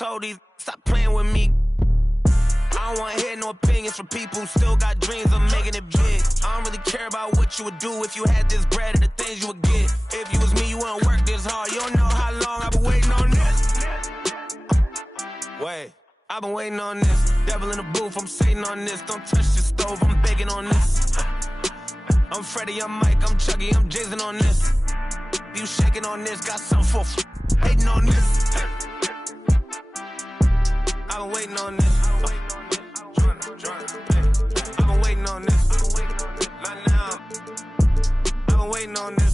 told these, stop playing with me. I don't wanna hear no opinions from people who still got dreams of making it big. I don't really care about what you would do if you had this bread and the things you would get. If you was me, you wouldn't work this hard. You don't know how long I've been waiting on this. Wait, I've been waiting on this. Devil in the booth, I'm sitting on this. Don't touch the stove, I'm baking on this. I'm Freddie, I'm Mike, I'm Chucky, I'm Jason on this. You shaking on this, got something for hating on this. I've been waiting on this. I've been waiting on this. Not now. I've been waiting on this.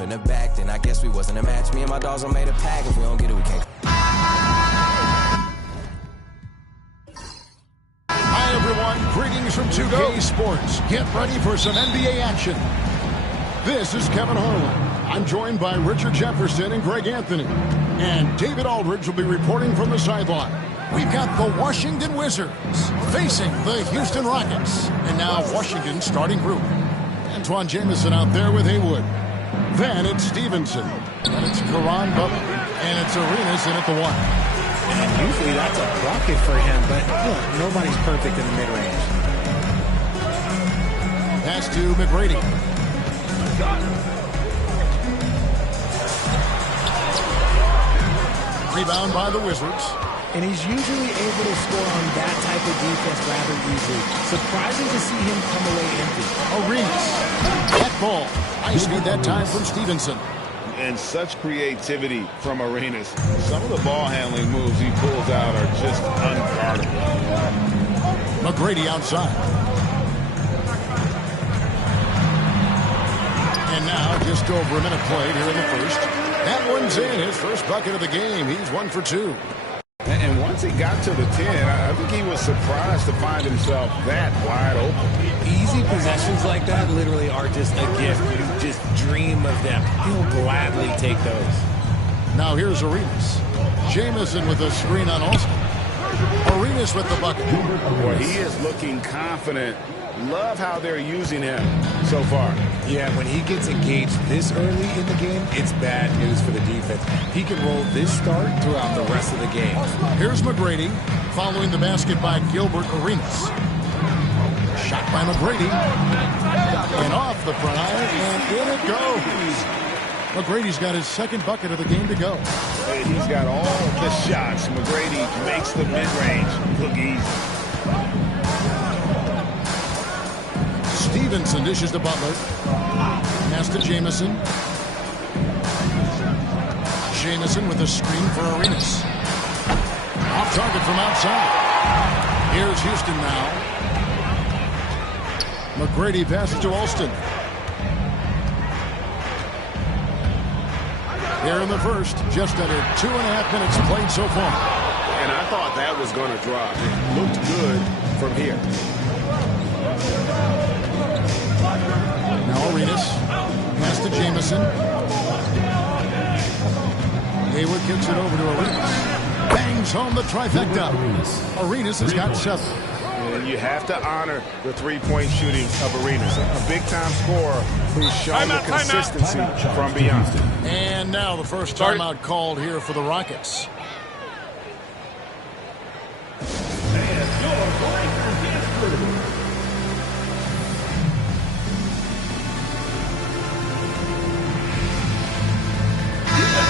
In the back, then I guess we wasn't a match. Me and my dogs are made a pack. If we don't get it, we can't. Hi, everyone. Greetings from 2K Sports. Get ready for some NBA action. This is Kevin Harlan. I'm joined by Richard Jefferson and Greg Anthony. And David Aldridge will be reporting from the sideline. We've got the Washington Wizards facing the Houston Rockets. And now Washington's starting group. Antoine Jamison out there with Haywood. Then it's Stevenson, and it's Caron Butler, and it's Arenas in at the 1. And usually that's a bucket for him, but look, nobody's perfect in the mid-range. Pass to McGrady. Rebound by the Wizards. And he's usually able to score on that type of defense rather easily. Surprising to see him come away empty. Arenas. That ball. High speed that time from Stevenson. And such creativity from Arenas. Some of the ball handling moves he pulls out are just unguardable. McGrady outside. And now just over a minute played here in the first. That one's in. His first bucket of the game. He's 1 for 2. And once he got to the 10, I think he was surprised to find himself that wide open. Easy possessions like that literally are just a gift. You just dream of them. He'll gladly take those. Now here's Arenas. Jamison with a screen on Austin. Arenas with the bucket. Boy, he is looking confident. Love how they're using him so far. Yeah, when he gets engaged this early in the game, it's bad news for the defense. He can roll this start throughout the rest of the game. Here's McGrady following the basket by Gilbert Arenas. Shot by McGrady. And off the front iron, and in it goes. McGrady's got his second bucket of the game to go. He's got all the shots. McGrady makes the mid-range look easy. Stevenson dishes to Butler. Pass to Jamison. Jamison with a screen for Arenas. Off target from outside. Here's Houston now. McGrady passes to Alston. Here in the first, just under 2.5 minutes played so far. And I thought that was going to drop. It looked good from here. Now Arenas. Pass to Jamison. Haywood kicks it over to Arenas. Bangs home the trifecta. Arenas has got 7. And you have to honor the three-point shooting of Arenas. A big-time scorer who's shown the consistency from beyond. And now the first timeout called here for the Rockets.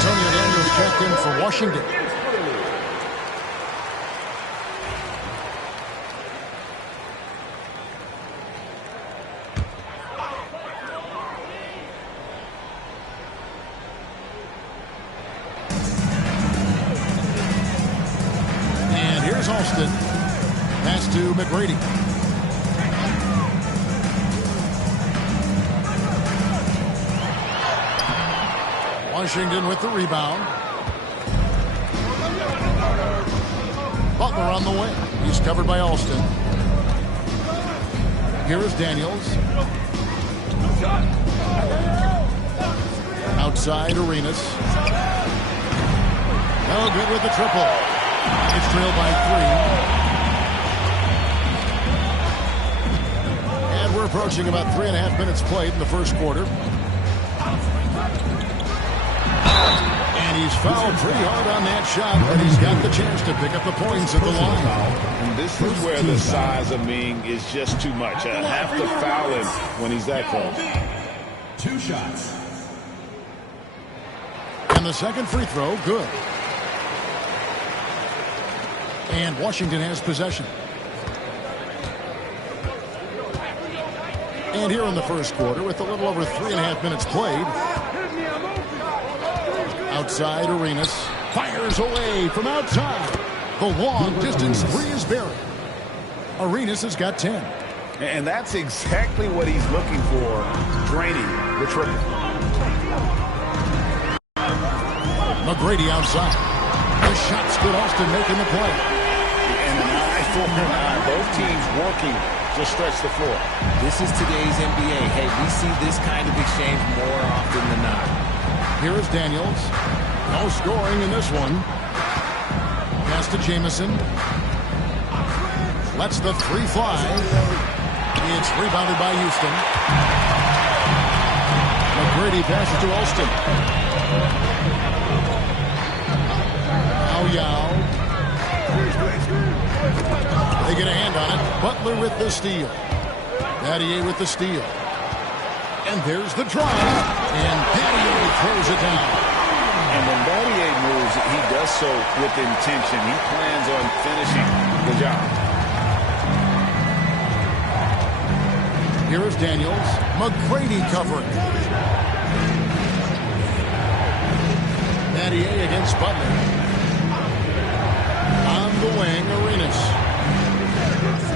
Antonio Daniels checked in for Washington. And here's Alston. Pass to to McGrady. Washington with the rebound. Butler on the wing. He's covered by Alston. Here is Daniels. Outside Arenas. No good with the triple. It's trailed by 3. And we're approaching about 3.5 minutes played in the first quarter. And he's fouled pretty hard on that shot, but he's got the chance to pick up the points at the line. And this is where the size of Ming is just too much. I have to foul him when he's that close. 2 shots. And the second free throw, good. And Washington has possession. And here in the first quarter, with a little over 3.5 minutes played, outside Arenas fires away from outside. The long distance 3 is buried. Arenas has got 10. And that's exactly what he's looking for, draining the triple. McGrady outside. The shot's good. Alston making the play. And an eye for an eye. Both teams working to stretch the floor. This is today's NBA. Hey, we see this kind of exchange more often than not. Here is Daniels. No scoring in this one. Pass to Jamison. Lets the 3 fly. It's rebounded by Houston. McGrady passes to Alston. Yao. They get a hand on it. Butler with the steal. Battier with the steal. And there's the drive. And Battier throws it down. And when Battier moves, he does so with intention. He plans on finishing. Good job. Here is Daniels. McGrady covering. Battier against Butler. On the wing, Arenas.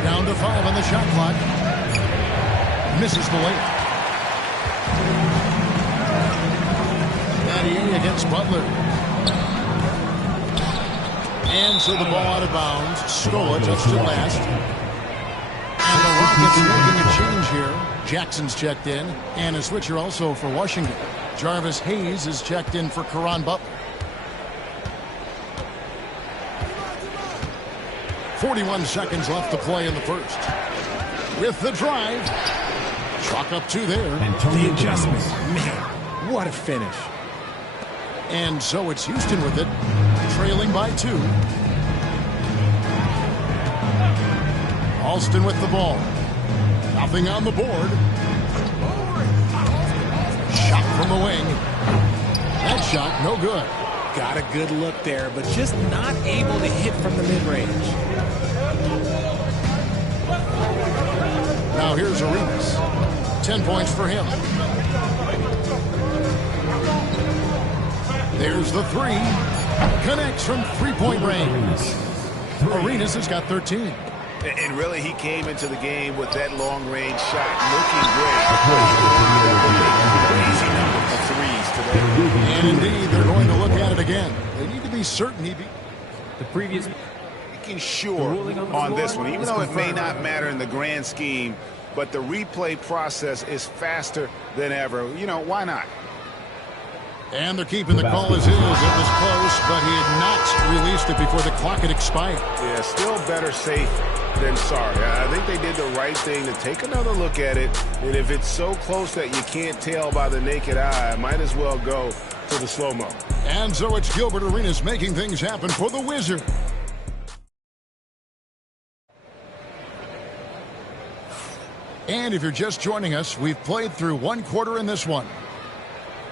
Down to 5 on the shot clock. Misses the layup. Battier against Butler. And so the ball out of bounds. Scola touched it last. And the Rockets making a change here. Jackson's checked in. And a switcher also for Washington. Jarvis Hayes is checked in for Caron Butler. 41 seconds left to play in the first. With the drive. Chalk up 2 there. The adjustment. Man, what a finish. And so it's Houston with it. Trailing by 2. Alston with the ball. Nothing on the board. Shot from the wing. That shot, no good. Got a good look there, but just not able to hit from the mid-range. Now here's Arenas. 10 points for him. There's the 3. Connects from 3-point range. Arenas has got 13. And really, he came into the game with that long-range shot looking great. Crazy number of threes today. And indeed, they're going to look at it again. They need to be certain he beat the previous. Making sure on this one, even though it may not matter in the grand scheme, but the replay process is faster than ever. You know, why not? And they're keeping the call as is. It was close, but he had not released it before the clock had expired. Yeah, still better safe than sorry. I think they did the right thing to take another look at it. And if it's so close that you can't tell by the naked eye, might as well go to the slow-mo. And so it's Gilbert Arenas making things happen for the Wizards. And if you're just joining us, we've played through 1 quarter in this one.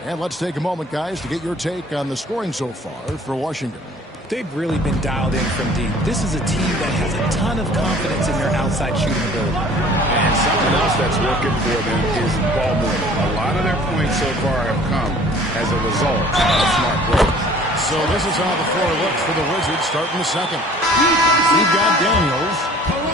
And let's take a moment, guys, to get your take on the scoring so far for Washington. They've really been dialed in from deep. This is a team that has a ton of confidence in their outside shooting ability. And something else that's working for them is ball movement. A lot of their points so far have come as a result of smart breaks. So this is how the floor looks for the Wizards starting the second. We've got Daniels.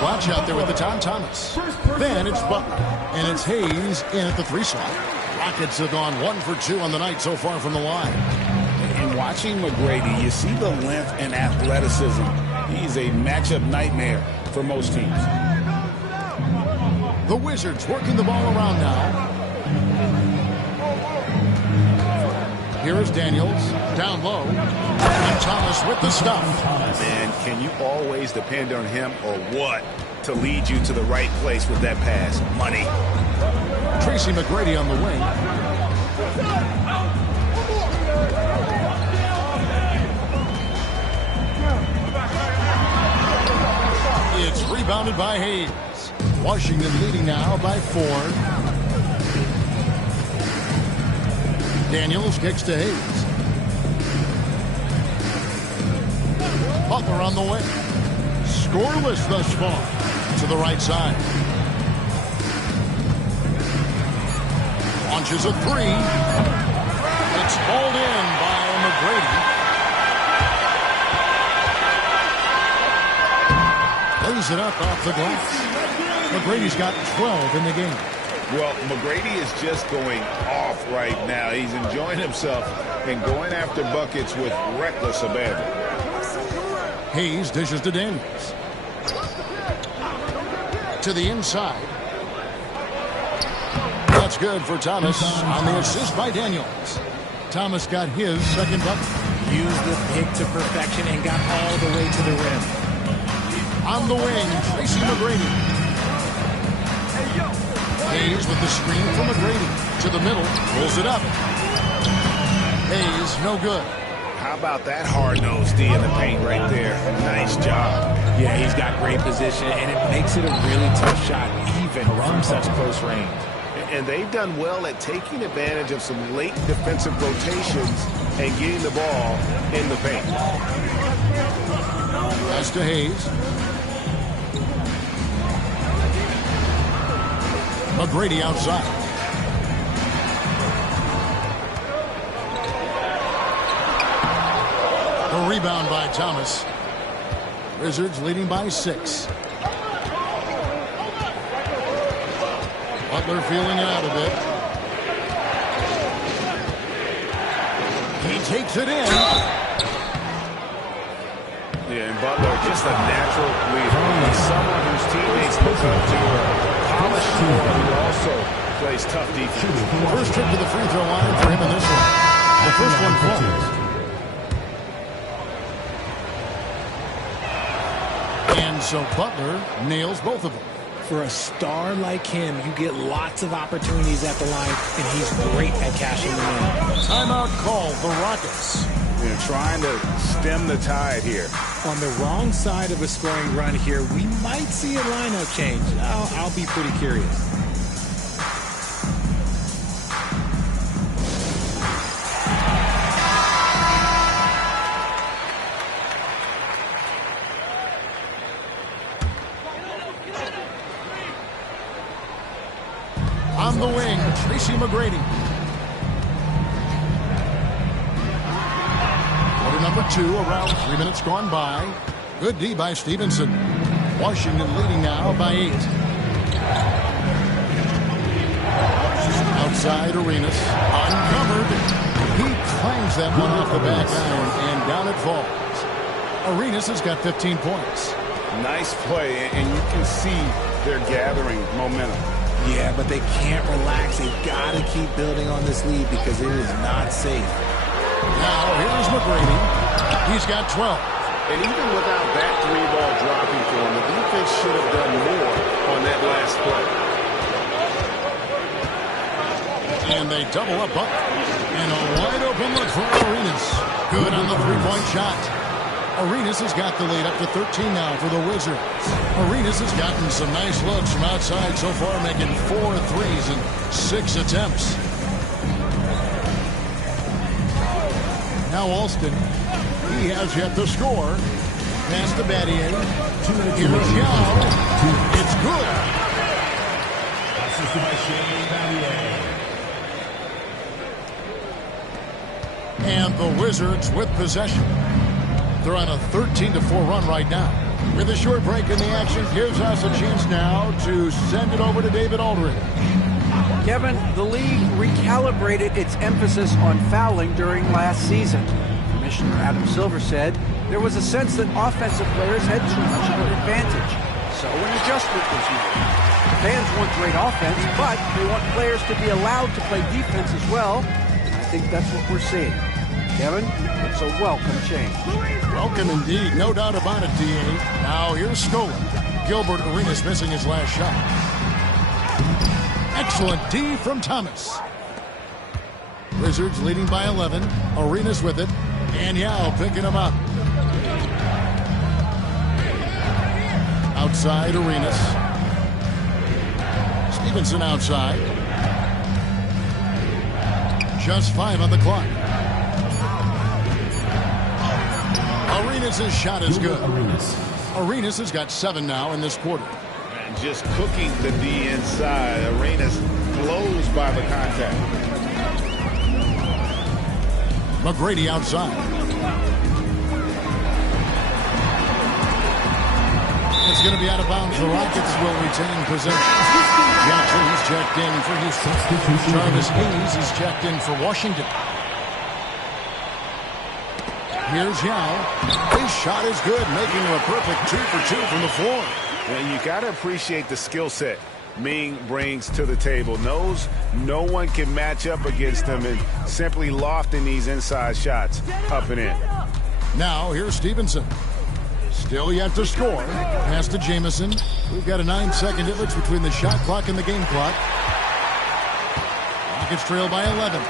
Watch out there with the Thomas. Then it's Butler. And it's Hayes in at the 3 slot. Rockets have gone 1 for 2 on the night so far from the line. And watching McGrady, you see the length and athleticism. He's a matchup nightmare for most teams. The Wizards working the ball around now. Here is Daniels, down low, and Thomas with the stuff. Man, can you always depend on him or what to lead you to the right place with that pass? Money. Tracy McGrady on the wing. It's rebounded by Hayes. Washington leading now by 4. Daniels kicks to Hayes. Butler on the way. Scoreless thus far. To the right side. Launches a 3. It's hauled in by McGrady. Lays it up off the glass. McGrady's got 12 in the game. Well, McGrady is just going off right now. He's enjoying himself and going after buckets with reckless abandon. Hayes dishes to Daniels. To the inside. That's good for Thomas on the assist by Daniels. Thomas got his second bucket. Used the pick to perfection and got all the way to the rim. On the wing, Tracy McGrady. Hayes with the screen from McGrady. To the middle, pulls it up. Hayes, no good. How about that hard-nosed D in the paint right there? Nice job. Yeah, he's got great position, and it makes it a really tough shot, even from such close range. And they've done well at taking advantage of some late defensive rotations and getting the ball in the paint. Pass to Hayes. McGrady outside. The rebound by Thomas. Wizards leading by 6. Butler feeling it out a bit. He takes it in. Yeah, and Butler, just a natural leader. He's someone whose teammates look up to. Polished scorer who also plays tough defense. First trip to the free throw line for him in this one. The first one falls. And so Butler nails both of them. For a star like him, you get lots of opportunities at the line, and he's great at cashing them in. Timeout call, the Rockets. They're trying to stem the tide here. On the wrong side of a scoring run here, we might see a lineup change. I'll be pretty curious. On the wing, Tracy McGrady. Quarter number 2, around 3 minutes gone by. Good D by Stevenson. Washington leading now by 8. Outside Arenas, uncovered. He clangs that one off the back iron, and down it falls. Arenas has got 15 points. Nice play, and you can see they're gathering momentum. Yeah, but they can't relax. They've got to keep building on this lead because it is not safe. Now, here's McGrady. He's got 12. And even without that 3-ball dropping for him, the defense should have done more on that last play. And they double up Butler. And a wide open look for Arenas. Good on the three-point shot. Arenas has got the lead up to 13 now for the Wizards. Arenas has gotten some nice looks from outside so far, making 4 threes in 6 attempts. Now Alston, he has yet to score. Pass to Battier. Here's Yao. It's good. Assisted by Shane Battier. And the Wizards with possession. They're on a 13-4 run right now. With a short break in the action, gives us a chance now to send it over to David Aldridge. Kevin, the league recalibrated its emphasis on fouling during last season. Commissioner Adam Silver said there was a sense that offensive players had too much of an advantage, so an adjustment was made. Fans want great offense, but they want players to be allowed to play defense as well. I think that's what we're seeing. Kevin, it's a welcome change. Welcome indeed, no doubt about it, D.A. Now here's Scola. Gilbert Arenas missing his last shot. Excellent D from Thomas. Wizards leading by 11. Arenas with it. And Yao picking him up. Outside Arenas. Stevenson outside. Just 5 on the clock. Arenas' shot is good. Arenas has got 7 now in this quarter. And just cooking the D inside. Arenas blows by the contact. McGrady outside. It's going to be out of bounds. The Rockets will retain possession. Jackson's checked in for Houston. Jarvis Hayes is checked in for Washington. Here's Yao. His shot is good, making him a perfect 2 for 2 from the floor. And you got to appreciate the skill set Ming brings to the table. Knows no one can match up against him and simply lofting these inside shots up and in. Now here's Stevenson. Still yet to score. Pass to Jamison. We've got a 9-second difference between the shot clock and the game clock. Rockets trail by 11.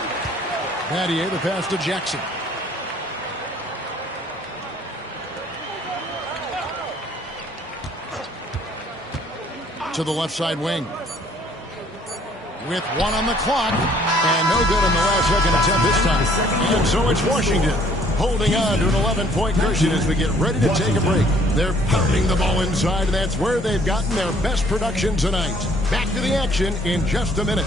Battier, the pass to Jackson. To the left side wing. With 1 on the clock. And no good in the last second attempt this time. And so it's Washington holding on to an 11-point cushion as we get ready to take a break. They're pounding the ball inside, and that's where they've gotten their best production tonight. Back to the action in just a minute.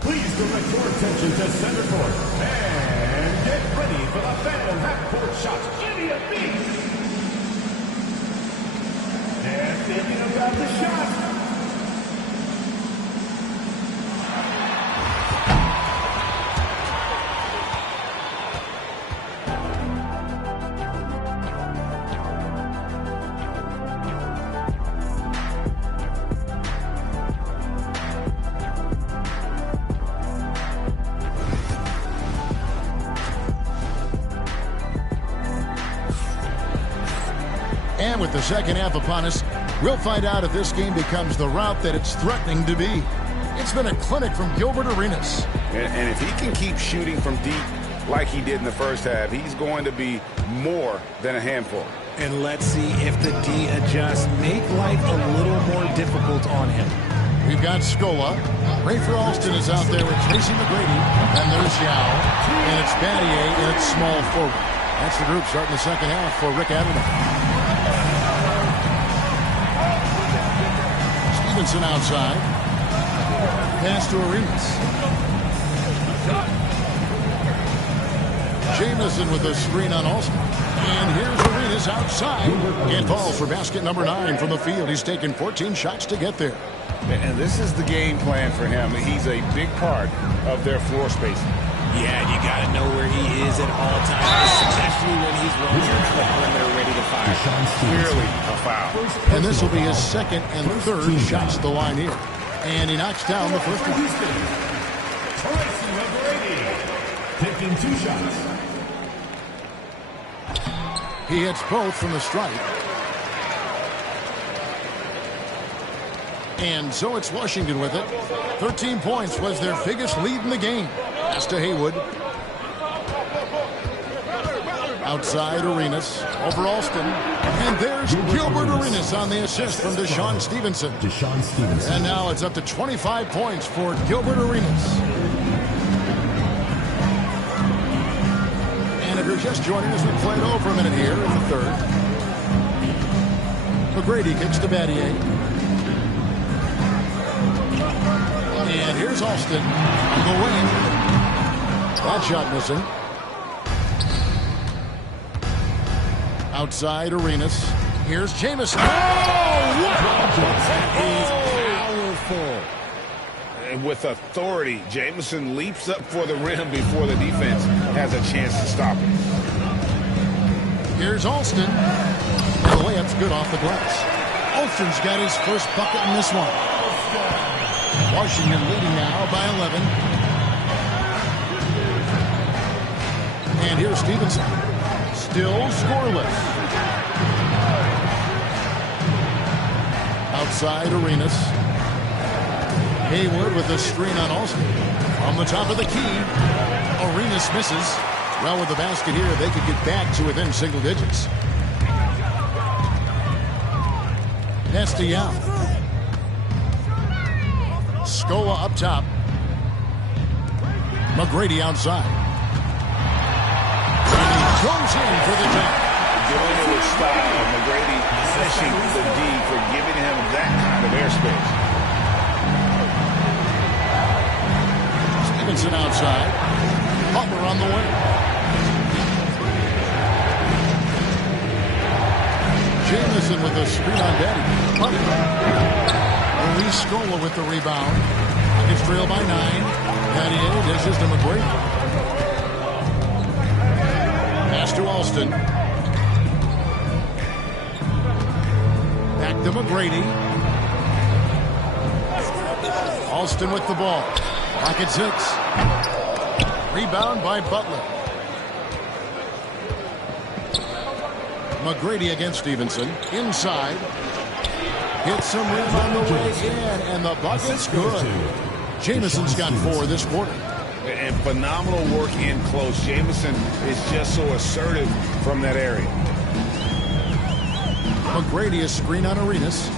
Please direct your attention to center court and get ready for the Phantom half-court shots. Give me a beat. And thinking about the shot. And with the second half upon us, we'll find out if this game becomes the route that it's threatening to be. It's been a clinic from Gilbert Arenas. And if he can keep shooting from deep like he did in the first half, he's going to be more than a handful. And let's see if the D adjusts, make life a little more difficult on him. We've got Scola. Rafer Alston is out there with Tracy McGrady. And there's Yao. And it's Battier and it's small forward. That's the group starting the second half for Rick Adelman. Stevenson outside. Pass to Arenas. Jamison with a screen on Alston. And here's Arenas outside. And falls for basket number 9 from the field. He's taken 14 shots to get there. And this is the game plan for him. He's a big part of their floor spacing. Yeah, you got to know where he is at all times, especially when he's running around the perimeter ready to fire. Clearly a foul. And this will be his second and third shots at the line here. And he knocks down the first one. Tracy McGrady taking 2 shots. He hits both from the stripe. And so it's Washington with it. 13 points was their biggest lead in the game. Pass to Haywood. Outside Arenas. Over Alston. And there's Gilbert Arenas on the assist from Deshaun Stevenson. And now it's up to 25 points for Gilbert Arenas. And if you're just joining us, we played over a minute here in the third. McGrady kicks to Battier. And here's Alston on the wing. That shot missing. Outside Arenas. Here's Jamison. Oh, That is powerful. And with authority, Jamison leaps up for the rim before the defense has a chance to stop him. Here's Alston. And the layup's good off the glass. Alston's got his first bucket in this one. Washington leading now by 11. And here's Stevenson. Still scoreless. Outside Arenas. Haywood with a screen on Alston. On the top of the key. Arenas misses. Well, with the basket here, they could get back to within single digits. Nestial. Scola up top. McGrady outside. And he goes in for the dunk. Doing it with style. McGrady finishing the D for giving him that kind of airspace. Stevenson outside. Butler on the way. Jamison with a screen on Betty. Luis Scola with the rebound. Rockets trail by 9. Pattier dishes to McGrady. Pass to Alston. Back to McGrady. Alston with the ball. Rocket 6. Rebound by Butler. McGrady against Stevenson. Inside. Hits some rim on the way in, and the bucket's good. Jamison's got 4 this quarter. And phenomenal work in close. Jamison is just so assertive from that area. McGrady a screen on Arenas.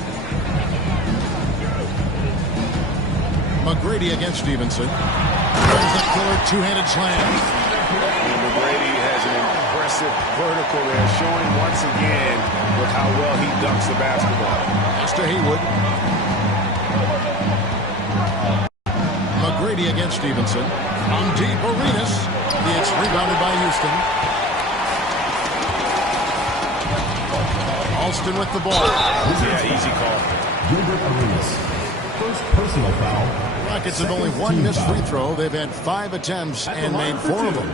McGrady against Stevenson. There's a killer two-handed slam. And McGrady has an impressive vertical there, showing once again with how well he dunks the basketball. Pass to Haywood. McGrady against Stevenson. On deep, Arenas. It's rebounded by Houston. Alston with the ball. Yeah, easy call. Gilbert Arenas. First personal foul. Rockets have only 1 missed free throw. They've had 5 attempts and made 4 of them.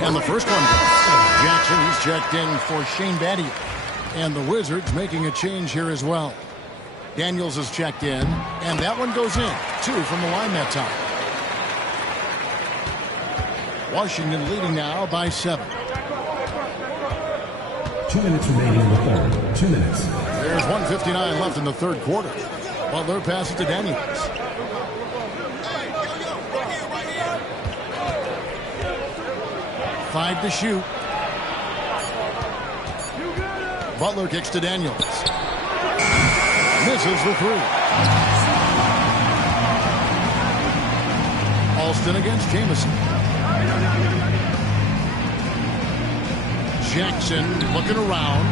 And the first one goes. Jackson, he's checked in for Shane Battier. And the Wizards making a change here as well. Daniels is checked in, and that one goes in. 2 from the line that time. Washington leading now by 7. 2 minutes remaining in the third. 2 minutes. There's 1:59 left in the third quarter. Butler passes to Daniels. Five to shoot. Butler kicks to Daniels. Misses the 3. Alston against Jamison. Jackson looking around.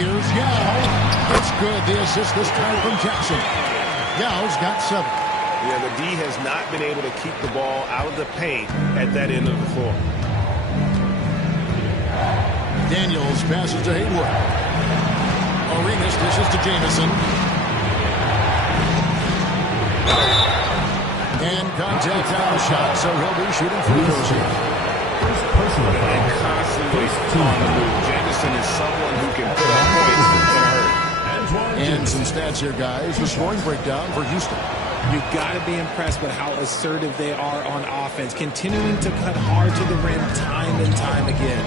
Here's Yao. That's good. The assist this time from Jackson. Yao's got 7. Yeah, the D has not been able to keep the ball out of the paint at that end of the floor. Daniels passes to Haywood. Arenas dishes to Jamison. And contact on the shot, so he'll be shooting free throws here. First personal foul. And constantly on the move. Jamison is someone who can put up points in a hurry. And some stats here, guys. The scoring breakdown for Houston. You've got to be impressed with how assertive they are on offense, continuing to cut hard to the rim time and time again.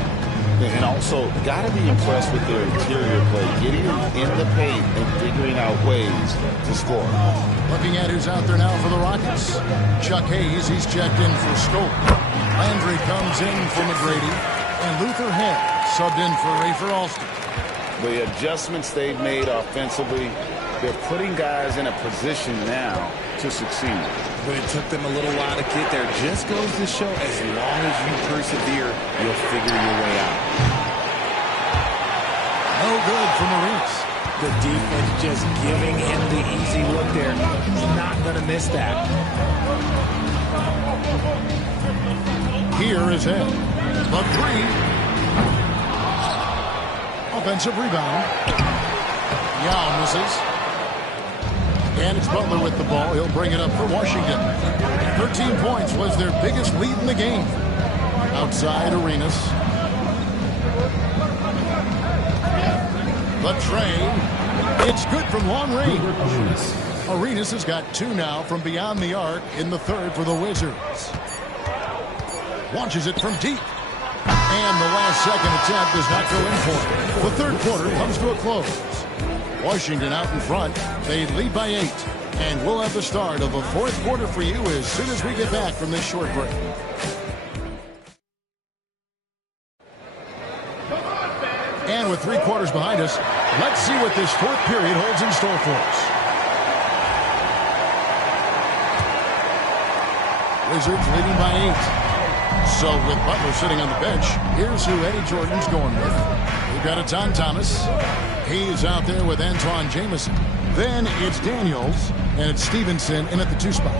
And also, got to be impressed with their interior play, getting in the paint and figuring out ways to score. Looking at who's out there now for the Rockets. Chuck Hayes, he's checked in for Scope. Landry comes in for McGrady. And Luther Head subbed in for Rafer Alston. The adjustments they've made offensively, they're putting guys in a position now to succeed. But it took them a little while to get there. Just goes to show, as long as you persevere, you'll figure your way out. No good for Arenas. The defense just giving him the easy look there. He's not going to miss that. Here is Head. The 3. offensive rebound. Yao misses. And it's Butler with the ball. He'll bring it up for Washington. 13 points was their biggest lead in the game. Outside Arenas. The tray. It's good from long range. Arenas has got 2 now from beyond the arc in the third for the Wizards. Launches it from deep. And the last second attempt does not go in for it. The third quarter comes to a close. Washington out in front. They lead by 8. And we'll have the start of the fourth quarter for you as soon as we get back from this short break. And with 3 quarters behind us, let's see what this fourth period holds in store for us. Wizards leading by 8. So with Butler sitting on the bench, here's who Eddie Jordan's going with. We've got Anton Thomas. He's out there with Antawn Jamison. Then it's Daniels, and it's Stevenson in at the 2 spot.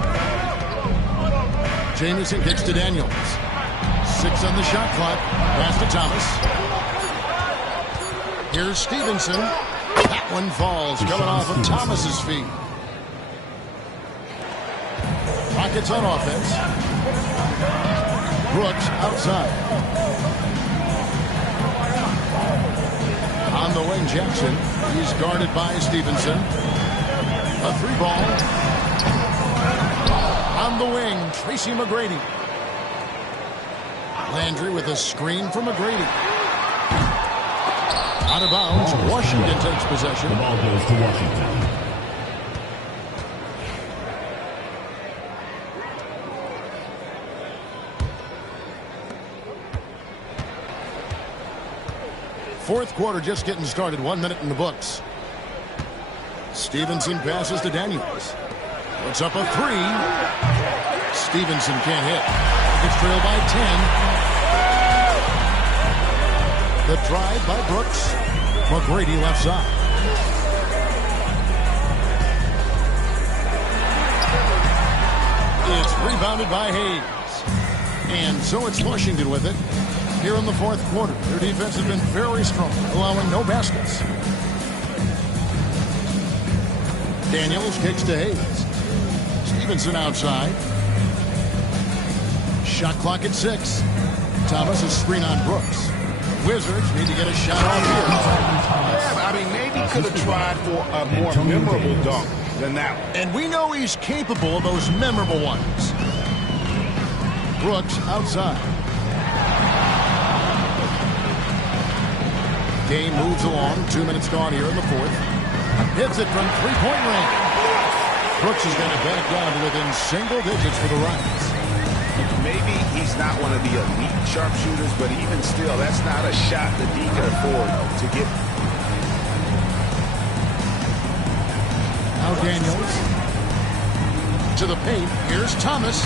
Jamison kicks to Daniels. 6 on the shot clock. Pass to Thomas. Here's Stevenson. That one falls, coming off of Thomas's feet. Rockets on offense. Brooks outside. On the wing, Jackson. He's guarded by Stevenson. A 3-ball. On the wing, Tracy McGrady. Landry with a screen for McGrady. Out of bounds, Washington takes possession. The ball goes to Washington. Fourth quarter just getting started. 1 minute in the books. Stevenson passes to Daniels. Puts up a 3. Stevenson can't hit. It's trailed by 10. The drive by Brooks. McGrady left side. It's rebounded by Hayes. And so it's Washington with it. Here in the fourth quarter, their defense has been very strong, allowing no baskets. Daniels kicks to Hayes. Stevenson outside. Shot clock at 6. Thomas is screen on Brooks. Wizards need to get a shot off here. Yeah, I mean, maybe could have tried for a more memorable dunk than that one. And we know he's capable of those memorable ones. Brooks outside. Game moves along. 2 minutes gone here in the fourth. Hits it from 3-point range. Brooks is going to back down to within single digits for the Rockets. Maybe he's not one of the elite sharpshooters, but even still, that's not a shot that he can afford to get. Now Daniels. To the paint. Here's Thomas.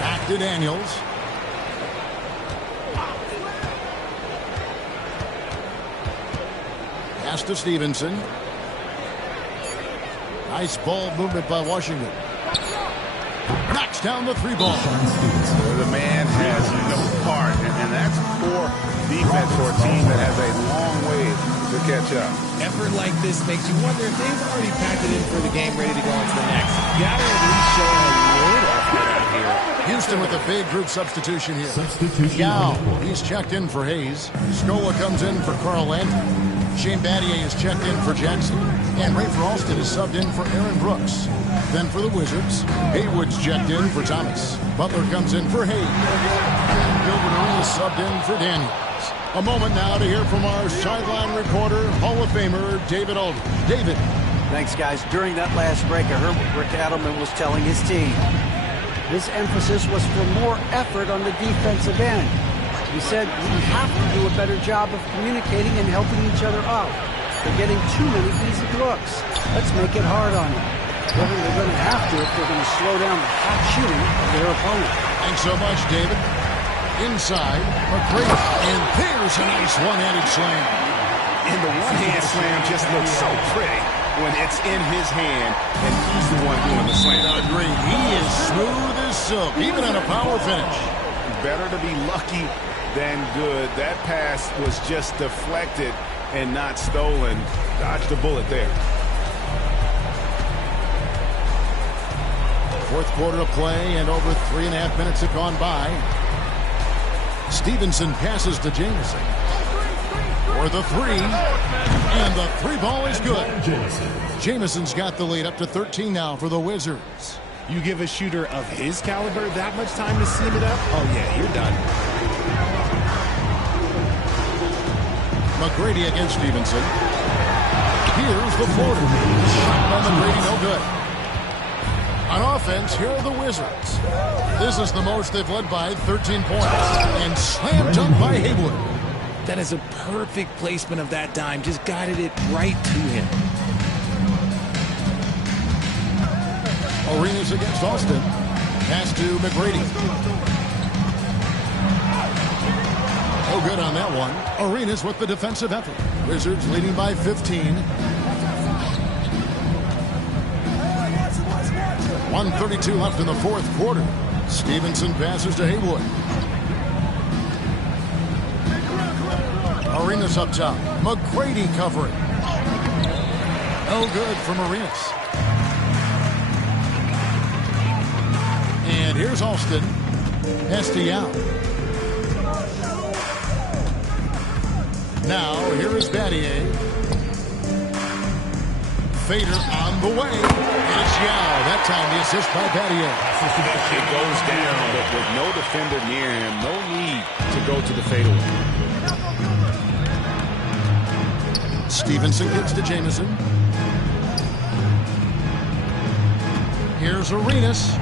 Back to Daniels. Pass to Stevenson. Nice ball movement by Washington. Knocks down the 3-ball. The man has no part, and that's poor defense for a team that has a long way to catch up. Effort like this makes you wonder if they've already packed it in for the game, ready to go on to the next. You gotta at least show a little effort out here. Houston with a big group substitution here. Yao, he's checked in for Hayes. Scola comes in for Carl Landry. Shane Battier is checked in for Jackson. And Ray Alston is subbed in for Aaron Brooks. Then for the Wizards, Haywood's checked in for Thomas. Butler comes in for Hayes. Gilbert Arenas subbed in for Daniels. A moment now to hear from our sideline reporter, Hall of Famer David Aldridge. David. Thanks, guys. During that last break, I heard what Rick Adelman was telling his team. His emphasis was for more effort on the defensive end. He said we have to do a better job of communicating and helping each other out. They're getting too many easy looks. Let's make it hard on them. They're going to have to if they're going to slow down the hot shooting of their opponent. Thanks so much, David. Inside, McGrady. And there's a nice one-handed slam. And the one-hand slam just looks so pretty when it's in his hand and he's the one doing the slam. I agree. He is smooth as silk, even on a power finish. Better to be lucky than good. That pass was just deflected and not stolen. Dodged a bullet there. Fourth quarter of play, and over 3.5 minutes have gone by. Stevenson passes to Jamison for the three, and the three ball is good. Jamison's got the lead up to 13 now for the Wizards. You give a shooter of his caliber that much time to seam it up? Oh, yeah, you're done. McGrady against Stevenson. Here's the floater. Shot by McGrady, no good. On offense, here are the Wizards. This is the most they've led by 13 points. And slam dunk by Haywood. That is a perfect placement of that dime. Just guided it right to him. Arenas against Austin. Pass to McGrady. No good on that one. Arenas with the defensive effort. Wizards leading by 15. 1:32 left in the fourth quarter. Stevenson passes to Haywood. Arenas up top. McGrady covering. No good from Arenas. And here's Alston. Estiao. Now, here is Battier. Fader on the way. And it's Yao. That time the assist by Battier. It goes down, but with no defender near him, no need to go to the fadeaway. Stevenson gets to Jamison. Here's Arenas.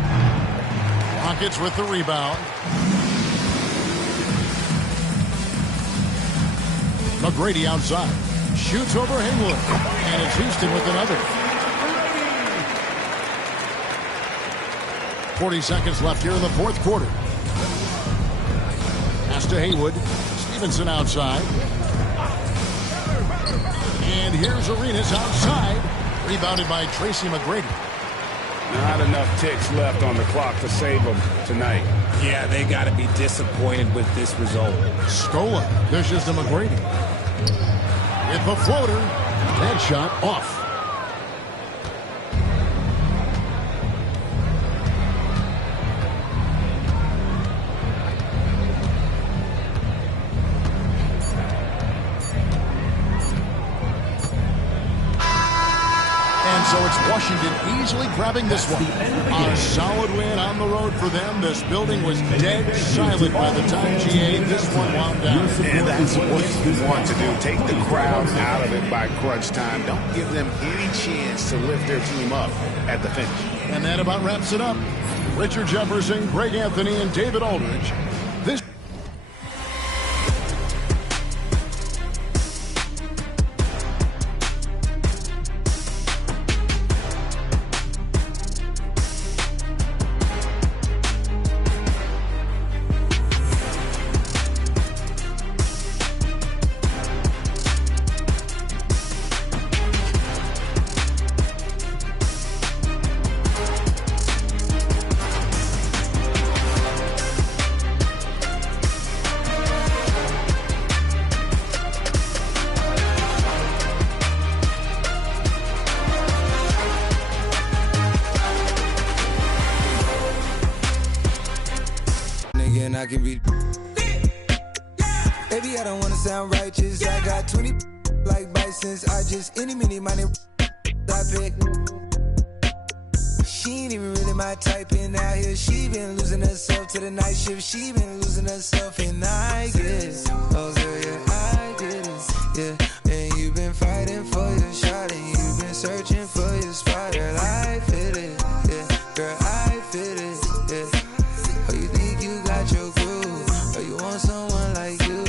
Rockets with the rebound. McGrady outside. Shoots over Haywood. And it's Houston with another. 40 seconds left here in the fourth quarter. Pass to Haywood. Stevenson outside. And here's Arenas outside. Rebounded by Tracy McGrady. Not enough ticks left on the clock to save them tonight. Yeah, they got to be disappointed with this result. Scola dishes to McGrady. With the floater. That shot off. So it's Washington easily grabbing this one. A solid win on the road for them. This building was dead silent by the time GA this one wound down. And that's what you want to do. Take the crowd out of it by crunch time. Don't give them any chance to lift their team up at the finish. And that about wraps it up. Richard Jefferson, Greg Anthony, and David Aldridge. This I can be. Baby, I don't wanna sound righteous. I got 20 like Bisons. I just any money I pick. She ain't even really my type, and out here she been losing herself to the night shift. She been losing herself, and I guess. Oh, so yeah, I did it. Yeah, and you've been fighting for your shot, and you've been searching for your spot. Girl, I fit it. Yeah, girl, I fit it. Yeah. Oh, you think you got your groove? Or you want someone like you?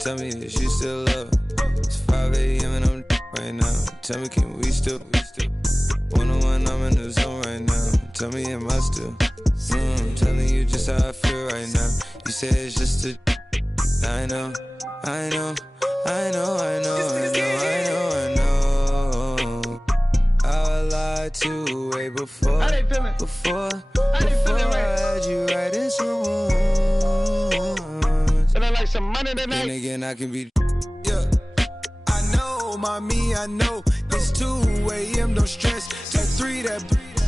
Tell me if you still love. It's 5 a.m. and I'm right now. Tell me, can we still? 101, I'm in the zone right now. Tell me, am I still? I'm telling you just how I feel right now. You say it's just a. I know. I lied to way before. Before I had you right in some room. Then again, I can be. Yeah, I know, mommy, I know. It's 2 a.m. Don't stress. At 3 that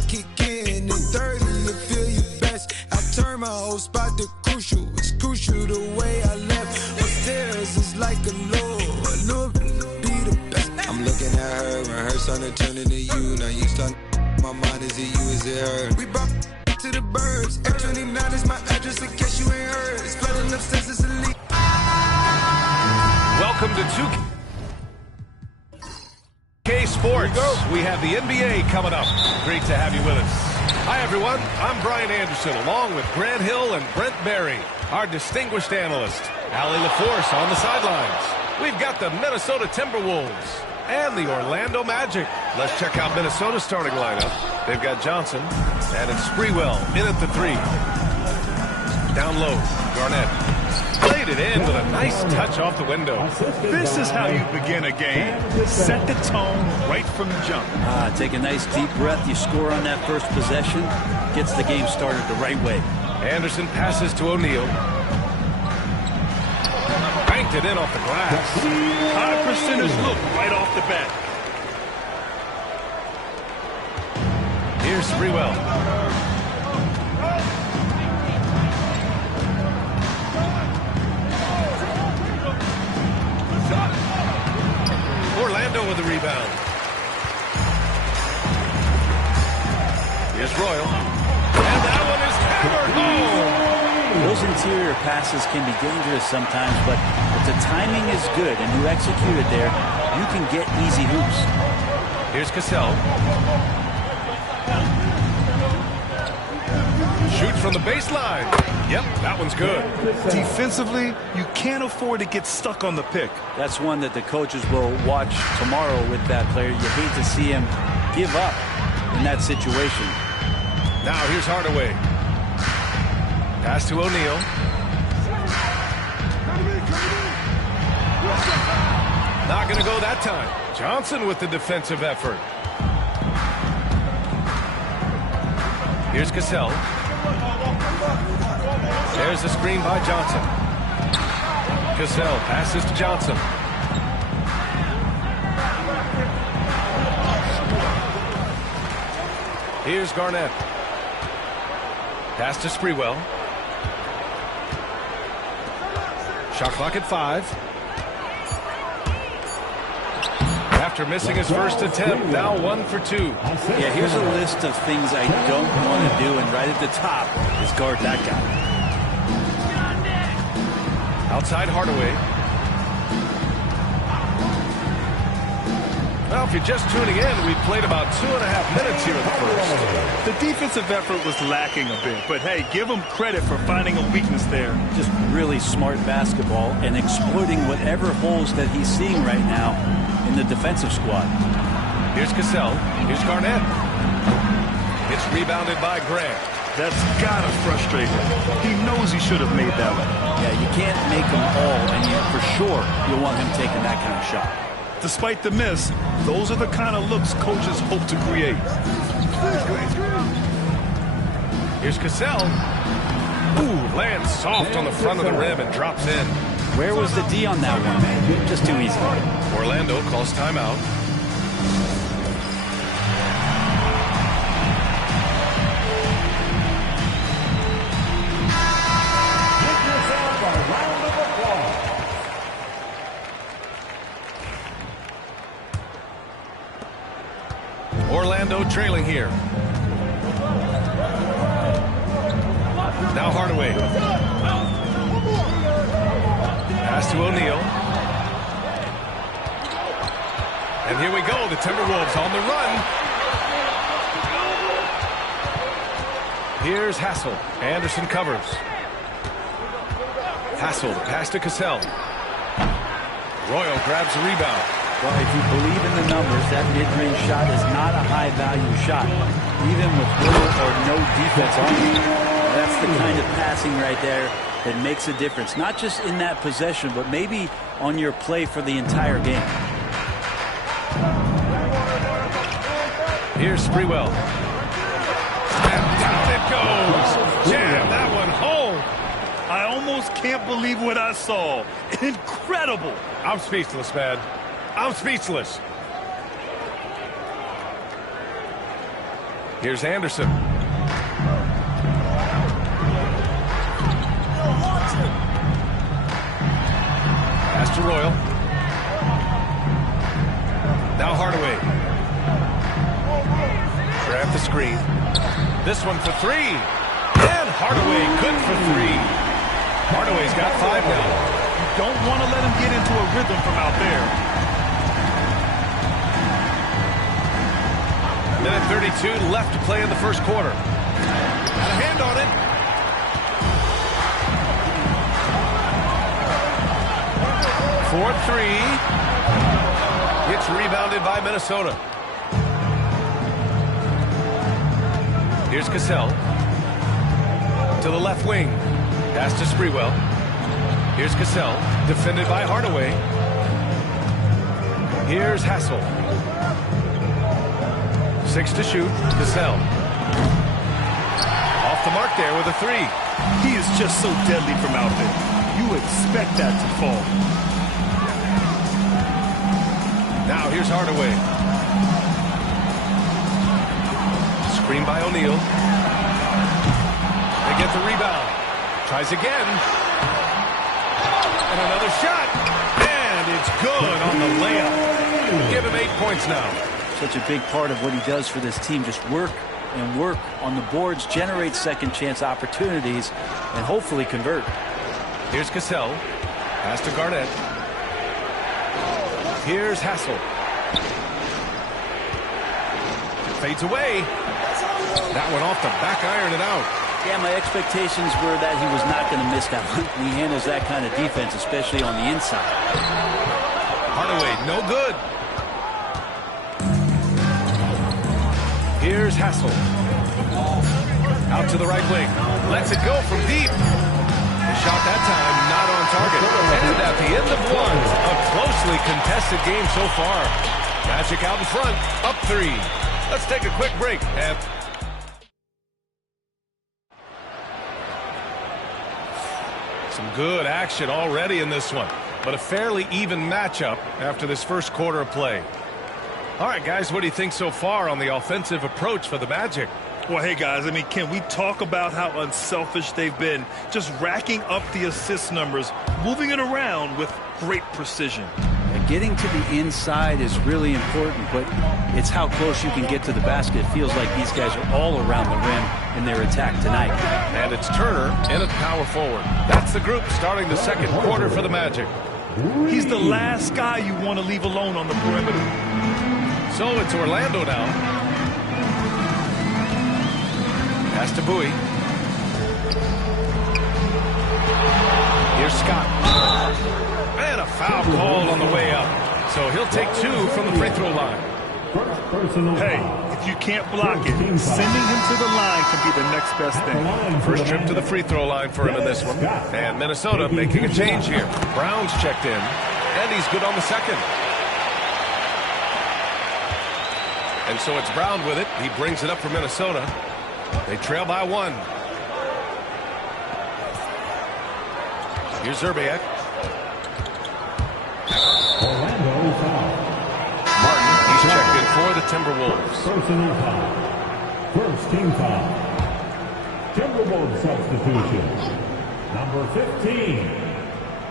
kick in. At 30 you feel your best. I turn my whole spot to crucial. It's crucial the way I left. Upstairs is like a lure be the best. I'm looking at her and her starting to turn into you. Now you start. My mind is it you, is it her? We brought to the birds. F29 is my address in case you ain't heard. It's flooding upstairs, it's a leak. Welcome to 2K Sports. We have the NBA coming up. Great to have you with us. Hi, everyone. I'm Brian Anderson, along with Grant Hill and Brent Barry, our distinguished analyst. Allie LaForce on the sidelines. We've got the Minnesota Timberwolves and the Orlando Magic. Let's check out Minnesota's starting lineup. They've got Johnson, and it's Sprewell in at the 3. Down low, Garnett. Played it in with a nice touch off the window. This is how you begin a game. Set the tone right from the jump. Take a nice deep breath. You score on that first possession. Gets the game started the right way. Anderson passes to O'Neal. Banked it in off the glass. High percentage look right off the bat. Here's Sprewell. Orlando with the rebound. Here's Royal. And that one is hammered home. Those interior passes can be dangerous sometimes, but if the timing is good and you execute it there, you can get easy hoops. Here's Cassell. Shoots from the baseline. Yep, that one's good. Defensively, you can't afford to get stuck on the pick. That's one that the coaches will watch tomorrow with that player. You hate to see him give up in that situation. Now here's Hardaway. Pass to O'Neal. Not going to go that time. Johnson with the defensive effort. Here's Cassell. There's the screen by Johnson. Cassell passes to Johnson. Here's Garnett. Pass to Sprewell. Shot clock at 5. After missing his first attempt, now 1 for 2. Yeah, here's a list of things I don't want to do, and right at the top is guard that guy. Outside Hardaway. Well, if you're just tuning in, we played about 2.5 minutes here in the first. The defensive effort was lacking a bit, but hey, give them credit for finding a weakness there. Just really smart basketball and exploiting whatever holes that he's seeing right now in the defensive squad. Here's Cassell. Here's Garnett. It's rebounded by Grant. That's gotta frustrate him. He knows he should have made that one. Yeah, you can't make them all, and for sure you'll want him taking that kind of shot. Despite the miss, those are the kind of looks coaches hope to create. Here's Cassell. Ooh, lands soft on the front of the rim and drops in. Where was the D on that one, man? Just too easy. Orlando calls timeout. Orlando trailing here. Now Hardaway. Pass to O'Neal. And here we go. The Timberwolves on the run. Here's Hassel. Anderson covers. Hassel, pass to Cassell. Royal grabs the rebound. Well, if you believe in the numbers, that mid-range shot is not a high-value shot, even with little or no defense on it. That's the kind of passing right there that makes a difference, not just in that possession, but maybe on your play for the entire game. Here's Sprewell. And down it goes. Jam that one home. I almost can't believe what I saw. Incredible. I'm speechless, man. I'm speechless. Here's Anderson. Pass to Royal. Now Hardaway. Grab the screen. This one for three. And Hardaway good for three. Hardaway's got 5 now. You don't want to let him get into a rhythm from out there. Minute 32 left to play in the first quarter. Got a hand on it. For three. It's rebounded by Minnesota. Here's Cassell. To the left wing. Pass to Sprewell. Here's Cassell. Defended by Hardaway. Here's Hassel. 6 to shoot. Cassell. Off the mark there with a 3. He is just so deadly from out there. You expect that to fall. Now here's Hardaway. Screen by O'Neal. They get the rebound. Tries again. And another shot. And it's good on the layup. Give him 8 points now. Such a big part of what he does for this team. Just work and work on the boards, generate second chance opportunities, and hopefully convert. Here's Cassell. Pass to Garnett. Here's Hassel. Fades away. That one off the back iron and out. Yeah, my expectations were that he was not going to miss that one. He handles that kind of defense, especially on the inside. Hardaway, no good. Here's Hassel. Out to the right wing. Lets it go from deep. The shot that time not on target. And at the end of one, a closely contested game so far. Magic out in front, up 3. Let's take a quick break. And some good action already in this one, but a fairly even matchup after this first quarter of play. All right, guys, what do you think so far on the offensive approach for the Magic? Well, hey, guys, I mean, can we talk about how unselfish they've been? Just racking up the assist numbers, moving it around with great precision. Getting to the inside is really important, but it's how close you can get to the basket. It feels like these guys are all around the rim in their attack tonight. And it's Turner in at power forward. That's the group starting the second quarter for the Magic. He's the last guy you want to leave alone on the perimeter. So it's Orlando now. Pass to Bowie. Here's Scott. And a foul called on the way up. So he'll take 2 from the free throw line. Hey, if you can't block it, sending him to the line can be the next best thing. First trip to the free throw line for him in this one. And Minnesota making a change here. Brown's checked in, and he's good on the second. And so it's Brown with it. He brings it up for Minnesota. They trail by 1. Here's Zerbiak. Orlando foul. Martin, he's checked in for the Timberwolves. Personal foul. First team foul. Timberwolves substitution. Number 15,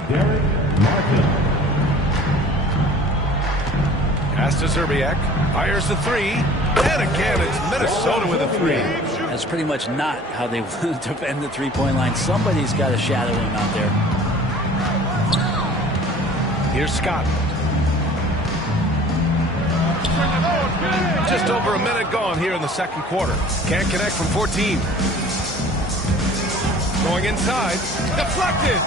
Derek Martin. Pass to Zerbiak. Fires the 3. And again, it's Minnesota with a 3. That's pretty much not how they want to defend the three-point line. Somebody's got to shadow him out there. Here's Scott. Just over a minute gone here in the second quarter. Can't connect from 14. Going inside. Deflected.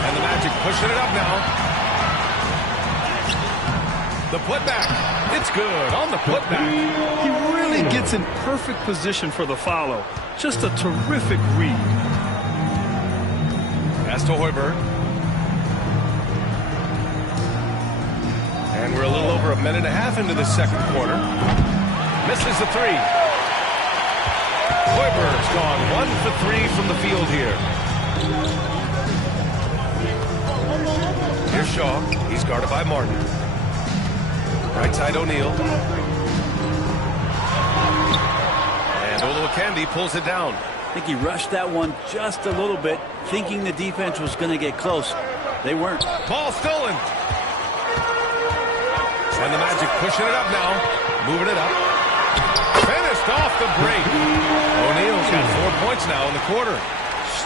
And the Magic pushing it up now. The putback. It's good on the putback. He really gets in perfect position for the follow. Just a terrific read. Pass to Hoiberg. And we're a little over a minute and a half into the second quarter. Misses the 3. Hoiberg's gone 1 for 3 from the field here. Here's Shaw. He's guarded by Martin. Right side O'Neal. And Olowokandi pulls it down. I think he rushed that one just a little bit, thinking the defense was going to get close. They weren't. Ball stolen. And the Magic pushing it up now. Moving it up. Finished off the break. O'Neal's got 4 points now in the quarter.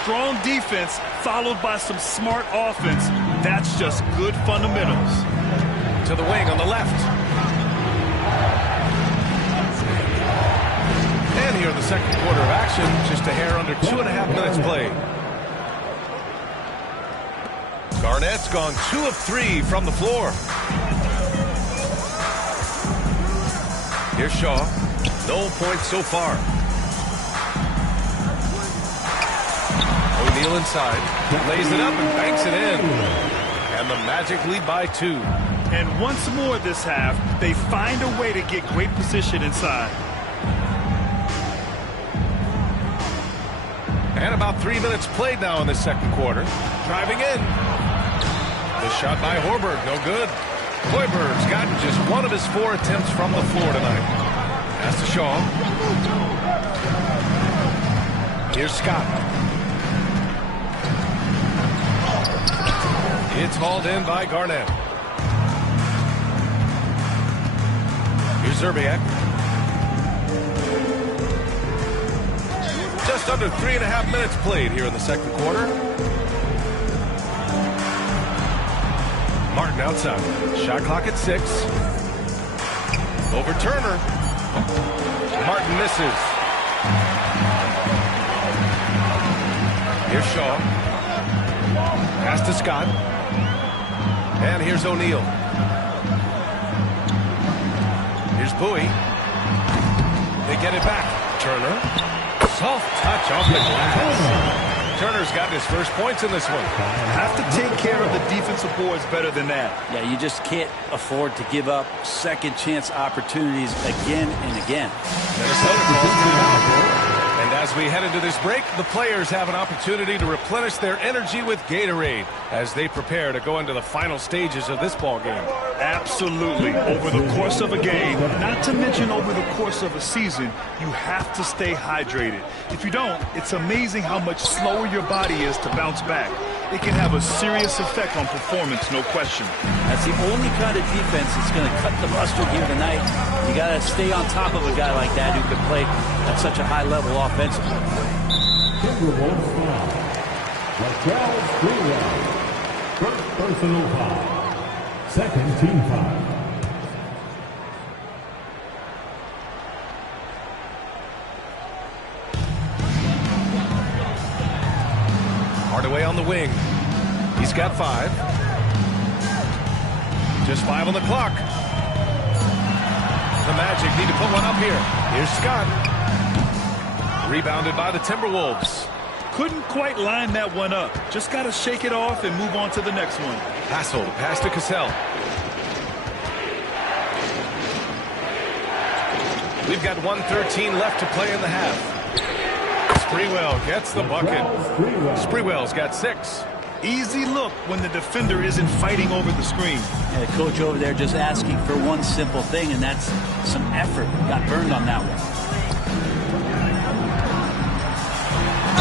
Strong defense followed by some smart offense. That's just good fundamentals. To the wing on the left. And here in the second quarter of action, just a hair under 2.5 minutes played. Garnett's gone 2 of 3 from the floor. Here's Shaw. No points so far. O'Neal inside. Lays it up and banks it in. And the Magic lead by 2. And once more this half, they find a way to get great position inside. And about 3 minutes played now in the second quarter. Driving in. The shot by Hoiberg, no good. Hoiberg's gotten just 1 of his 4 attempts from the floor tonight. Pass to Shaw. Here's Scott. It's hauled in by Garnett. Here's Zerbiak. Just under 3.5 minutes played here in the second quarter. Martin outside. Shot clock at 6. Over Turner. Martin misses. Here's Shaw. Pass to Scott. And here's O'Neal. Here's Bowie. They get it back. Turner. Soft touch off the glass. Turner's gotten his first points in this one. Have to take care of the defensive boards better than that. Yeah, you just can't afford to give up second chance opportunities again and again. Minnesota calls timeout. And as we head into this break, the players have an opportunity to replenish their energy with Gatorade as they prepare to go into the final stages of this ball game. Absolutely. Over the course of a game, not to mention over the course of a season, you have to stay hydrated. If you don't, it's amazing how much slower your body is to bounce back. It can have a serious effect on performance, no question. That's the only kind of defense that's going to cut the mustard here tonight. You got to stay on top of a guy like that who can play at such a high level offensively. Timberwolves foul. Latrell Sprewell. First personal foul. Second team foul. Hardaway on the wing. He's got 5. Just 5 on the clock. The Magic need to put one up here. Here's Scott. Rebounded by the Timberwolves. Couldn't quite line that one up. Just got to shake it off and move on to the next one. Hassel, pass to Cassell. We've got 1:13 left to play in the half. Sprewell gets the bucket. Sprewell's got 6. Easy look when the defender isn't fighting over the screen. Yeah, the coach over there just asking for one simple thing, and that's some effort. Got burned on that one.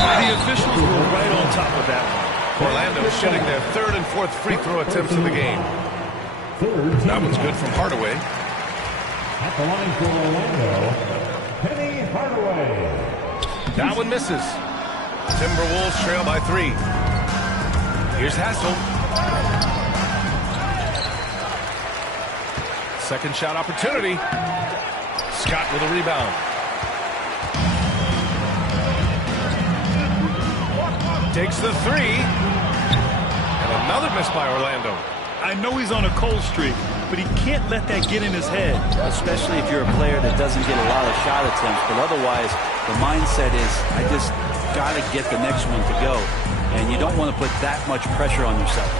The officials were right on top of that one. Orlando shooting their 3rd and 4th free throw attempts of the game. That one's good from Hardaway. At the line for Orlando, Penny Hardaway. That one misses. Timberwolves trail by 3. Here's Hassel. Second shot opportunity. Scott with a rebound. Takes the 3. And another miss by Orlando. I know he's on a cold streak, but he can't let that get in his head. Especially if you're a player that doesn't get a lot of shot attempts. But otherwise, the mindset is, I just got to get the next one to go. And you don't want to put that much pressure on yourself.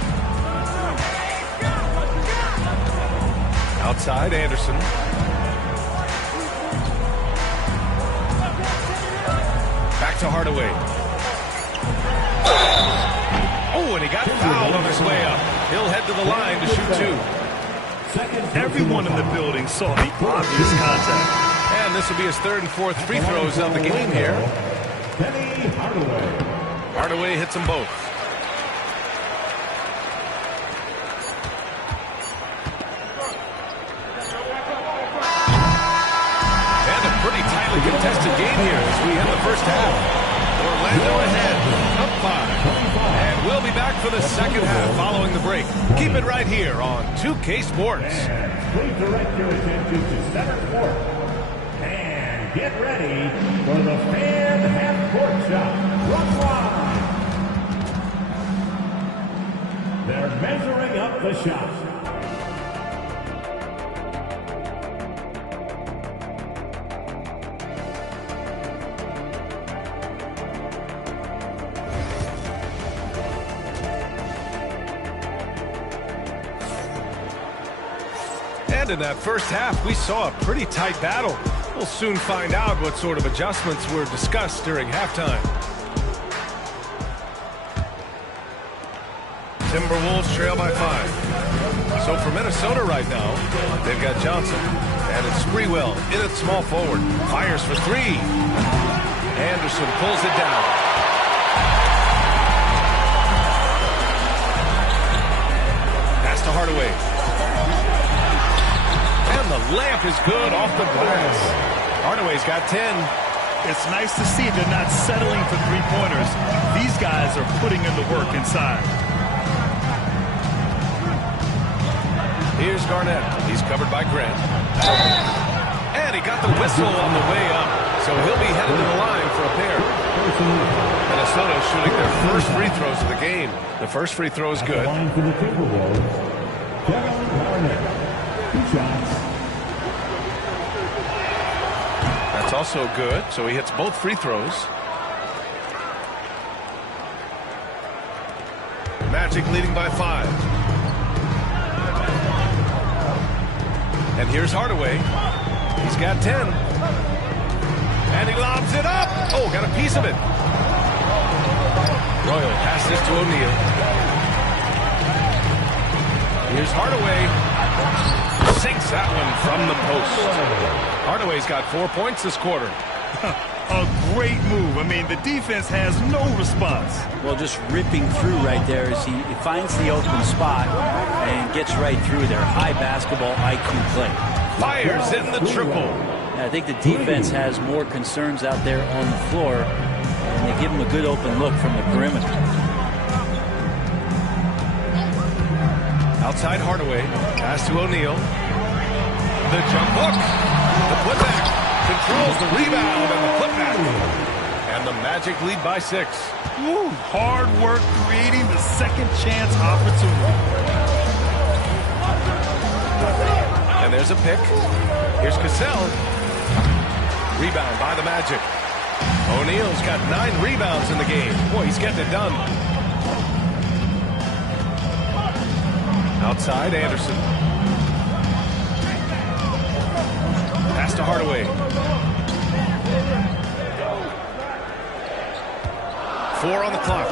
Outside, Anderson. Back to Hardaway. Oh, and he got fouled on his way up. He'll head to the line to shoot 2. Everyone in the building saw the obvious contact. And this will be his 3rd and 4th free throws of the game here. Penny Hardaway. Hardaway hits them both. And a pretty tightly contested game here as we end the first half. Orlando ahead, up 5. And we'll be back for the second half following the break. Keep it right here on 2K Sports. Please direct your attention to center court. And get ready for the fan half-court shot. Run line. They're measuring up the shot. And in that first half, we saw a pretty tight battle. We'll soon find out what sort of adjustments were discussed during halftime. Timberwolves trail by 5. So for Minnesota right now, they've got Johnson. And it's Sprewell in at small forward. Fires for 3. Anderson pulls it down. Pass to Hardaway. And the layup is good off the glass. Hardaway's got 10. It's nice to see they're not settling for three-pointers. These guys are putting in the work inside. Here's Garnett. He's covered by Grant. And he got the whistle on the way up. So he'll be headed to the line for a pair. Minnesota shooting their first free throws of the game. The first free throw is good. That's also good, so he hits both free throws. Magic leading by 5. And here's Hardaway. He's got 10. And he lobs it up. Oh, got a piece of it. Royal passes to O'Neal. Here's Hardaway. Sinks that one from the post. Hardaway's got 4 points this quarter. A great move. I mean, the defense has no response. Well, just ripping through right there as he finds the open spot and gets right through there. High basketball IQ play. Fires in the triple. I think the defense has more concerns out there on the floor, and they give him a good open look from the perimeter. Outside Hardaway. Pass to O'Neal. The jump hook. The putback. Controls the rebound and the putback. And the Magic lead by 6. Woo, hard work creating the second chance opportunity. And there's a pick. Here's Cassell. Rebound by the Magic. O'Neal's got 9 rebounds in the game. Boy, he's getting it done. Outside, Anderson. Pass to Hardaway. 4 on the clock.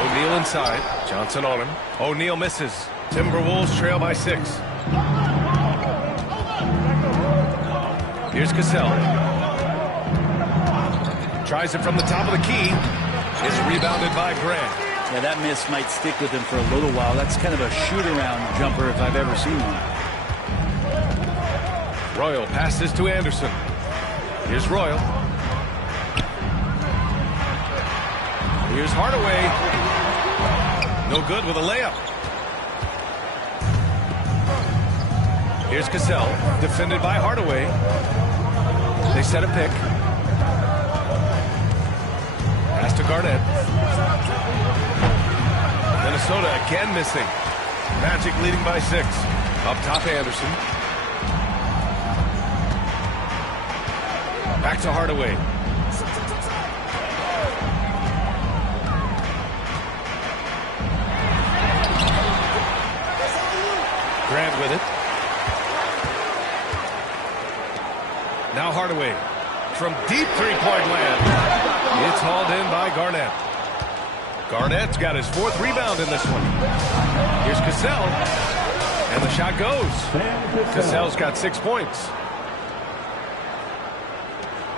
O'Neal inside. Johnson on him. O'Neal misses. Timberwolves trail by 6. Here's Cassell. Tries it from the top of the key. It's rebounded by Grant. Yeah, that miss might stick with him for a little while. That's kind of a shoot-around jumper if I've ever seen one. Royal passes to Anderson. Here's Royal. Here's Hardaway. No good with a layup. Here's Cassell, defended by Hardaway. They set a pick. Pass to Garnett. Minnesota again missing. Magic leading by 6. Up top, Anderson. Back to Hardaway. Grant with it. Now Hardaway. Hardaway. From deep three-point land. It's hauled in by Garnett. Garnett's got his 4th rebound in this one. Here's Cassell. And the shot goes. Cassell's got 6 points.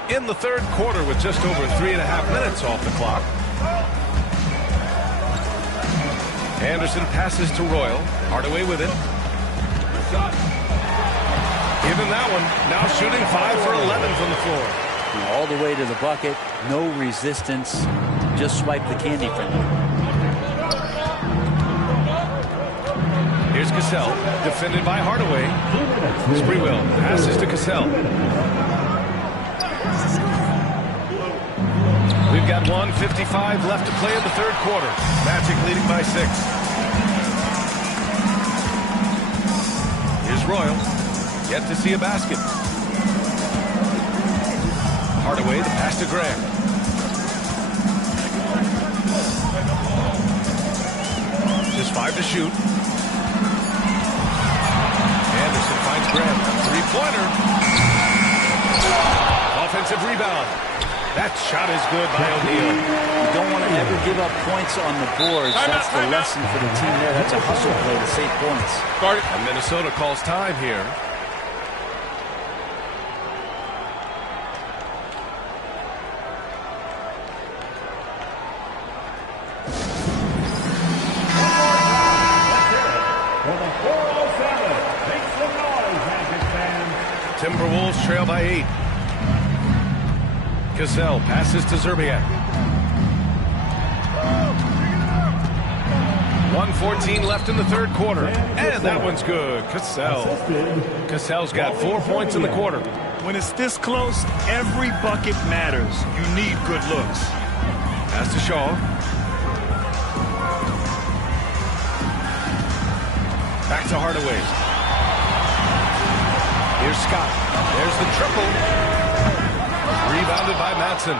In the 3rd quarter with just over 3.5 minutes off the clock. Anderson passes to Royal. Hardaway with it. Given that one. Now shooting 5 for 11 from the floor. All the way to the bucket. No resistance. Just swipe the candy from him. Here's Cassell. Defended by Hardaway. Sprewell passes to Cassell. We've got 1:55 left to play in the 3rd quarter. Magic leading by 6. Here's Royal. Yet to see a basket. Hardaway, the pass to Graham. Just 5 to shoot. Anderson finds Graham. 3-pointer. Offensive rebound. That shot is good by O'Neal. You don't want to ever give up points on the boards. That's the lesson for the team there. That's a hustle play to save points. And Minnesota calls time here. Timberwolves trail by 8. Cassell passes to Zerbiak. 1:14 left in the 3rd quarter. And that one's good. Cassell's got 4 points in the quarter. When it's this close, every bucket matters. You need good looks. Pass to Shaw. Back to Hardaway. Here's Scott. There's the triple. Rebounded by Madsen.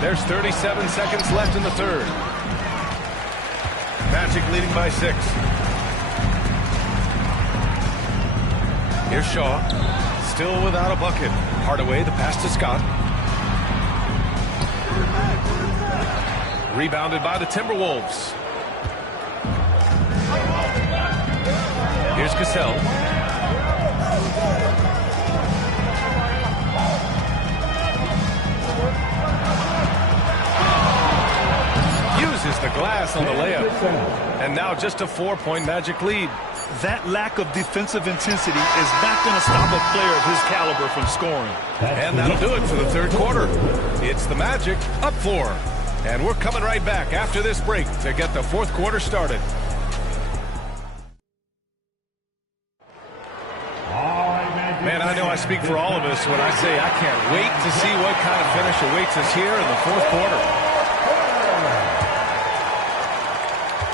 There's 37 seconds left in the 3rd. Magic leading by 6. Here's Shaw. Still without a bucket. Hardaway, the pass to Scott. Rebounded by the Timberwolves. Here's Cassell. Uses the glass on the layup. And now just a 4-point Magic lead. That lack of defensive intensity is not going to stop a player of his caliber from scoring. And that'll do it for the 3rd quarter. It's the Magic up 4. And we're coming right back after this break to get the 4th quarter started. Man, I know I speak for all of us when I say I can't wait to see what kind of finish awaits us here in the 4th quarter.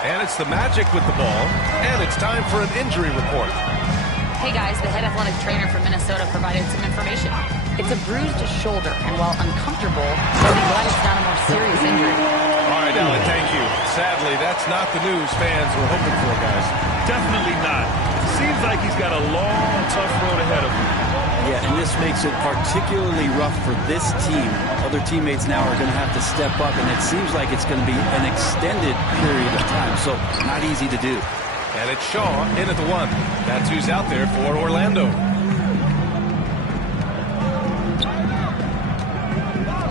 And it's the Magic with the ball, and it's time for an injury report. Hey guys, the head athletic trainer from Minnesota provided some information. It's a bruised shoulder, and while uncomfortable, we'll be glad it's not a more serious injury. All right, Allie, thank you. Sadly, that's not the news fans were hoping for, guys. Definitely not. Seems like he's got a long, tough road ahead of him. Yeah, and this makes it particularly rough for this team. Other teammates now are going to have to step up, and it seems like it's going to be an extended period of time, so not easy to do. And it's Shaw in at the 1. That's who's out there for Orlando.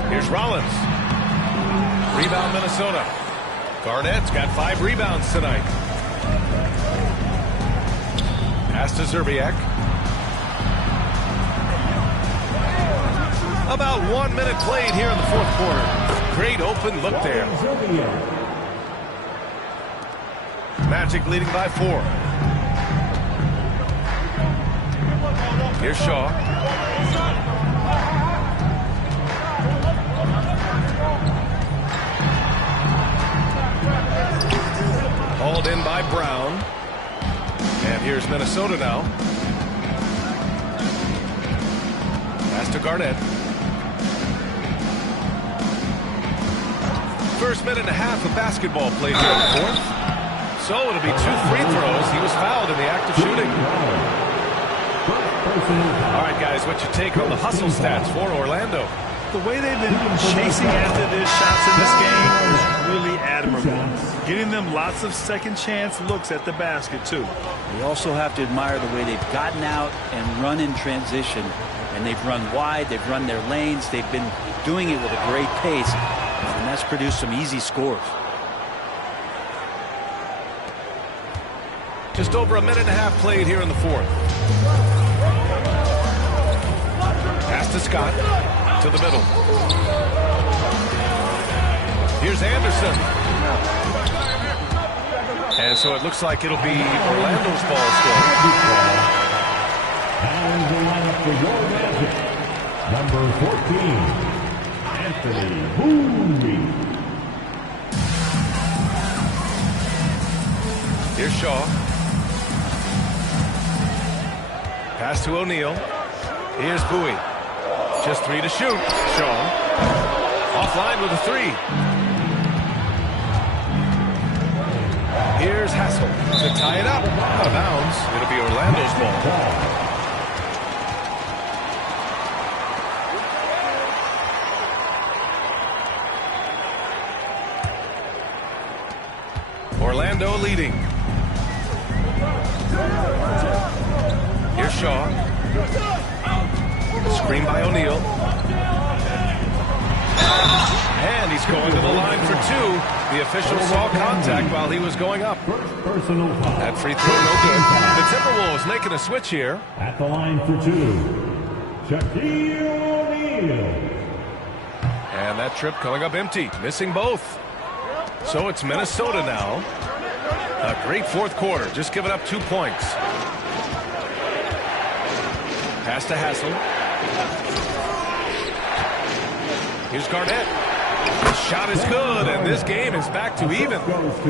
Here's Rollins. Rebound Minnesota. Garnett's got 5 rebounds tonight. Pass to Zerbiak. About 1 minute played here in the 4th quarter. Great open look there. Magic leading by 4. Here's Shaw. Hauled in by Brown. And here's Minnesota now. Pass to Garnett. first minute and a half of basketball played here in the fourth. So it'll be 2 free throws. He was fouled in the act of shooting. All right, guys, what's your take on the hustle stats for Orlando? The way they've been chasing after their shots in this game is really admirable. Getting them lots of second chance looks at the basket, too. You also have to admire the way they've gotten out and run in transition. And they've run wide, they've run their lanes, they've been doing it with a great pace. And that's produced some easy scores. Just over a minute and a half played here in the fourth. Pass to Scott, to the middle. Here's Anderson. And so it looks like it'll be Orlando's ball still. And the lineup for your Magic, number 14, Anthony Mooney. Here's Shaw. Pass to O'Neal. Here's Bowie. Just 3 to shoot. Shaw. Offline with a 3. Here's Hassel to tie it up. Out of bounds. It'll be Orlando's ball. Orlando leading. Here's Shaw. Screen by O'Neal. And he's going to the line for 2. The official saw contact while he was going up. That free throw no good. The Timberwolves making a switch here. At the line for 2, Shaquille O'Neal. And that trip coming up empty. Missing both. So it's Minnesota now. A great fourth quarter. Just giving up 2 points. Pass to Hassel. Here's Garnett. The shot is good, and this game is back to even.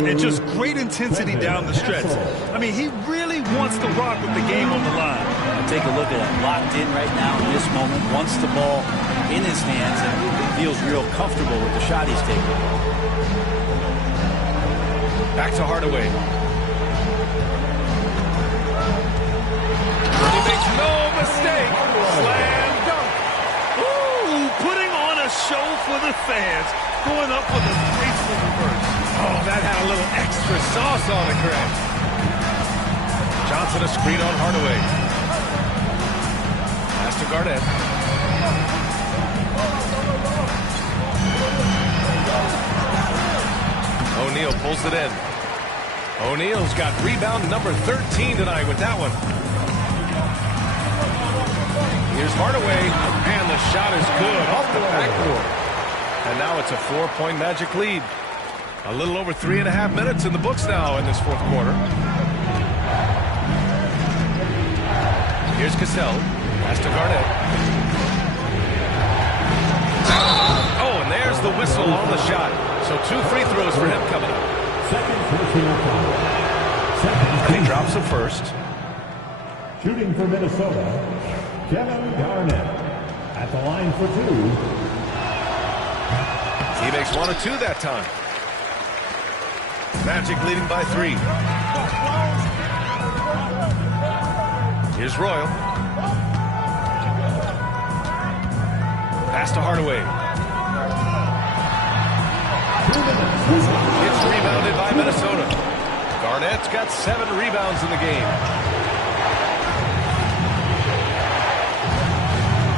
And just great intensity down the stretch. I mean, he really wants to rock with the game on the line. Take a look at it. Locked in right now in this moment. Wants the ball in his hands and feels real comfortable with the shot he's taking. Back to Hardaway. He makes no mistake. Slam dunk. Ooh, putting on a show for the fans. Going up with a graceful reverse. Oh, that had a little extra sauce on it, Greg. Johnson a screen on Hardaway. Pass to Garnett. O'Neal pulls it in. O'Neal's got rebound number 13 tonight with that one. Here's Hardaway, and the shot is good off the backboard. And now it's a 4-point Magic lead. A little over 3.5 minutes in the books now in this fourth quarter. Here's Cassell. Pass to Garnett. Oh, and there's the whistle on the shot. So 2 free throws for him coming up. And he drops the first. Shooting for Minnesota, Kevin Garnett. At the line for 2. He makes 1 of 2 that time. Magic leading by 3. Here's Royal. Pass to Hardaway. It's rebounded by Minnesota. Garnett's got 7 rebounds in the game.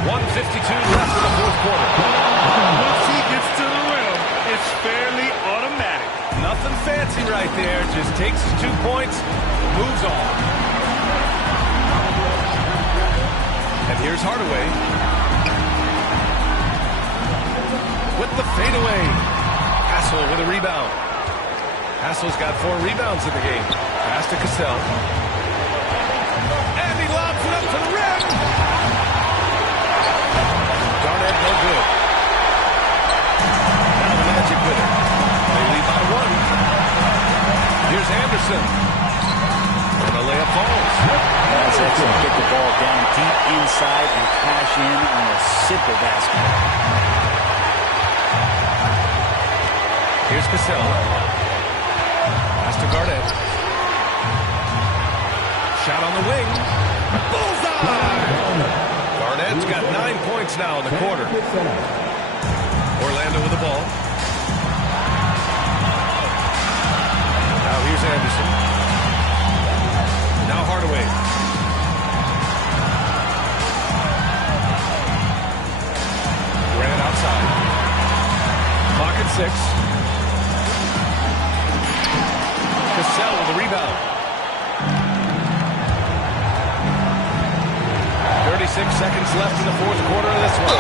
1:52 left in the fourth quarter. Once he gets to the rim, it's fairly automatic. Nothing fancy right there. Just takes his 2 points, moves on. And here's Hardaway. With the fadeaway. Hassel with a rebound. Hassel's got 4 rebounds in the game. Pass to Cassell. And he lobs it up to the rim. Garnett no good. Now the Magic with it. They lead by 1. Here's Anderson. And the layup falls. That's excellent. Get the ball down deep inside and cash in on a simple basket. Here's Cassell. Pass to Garnett. Shot on the wing. Bullseye! Garnett's got 9 points now in the quarter. Orlando with the ball. Now here's Anderson. Now Hardaway. Grant outside. Clock at 6. Cassell with the rebound. 36 seconds left in the fourth quarter of this one.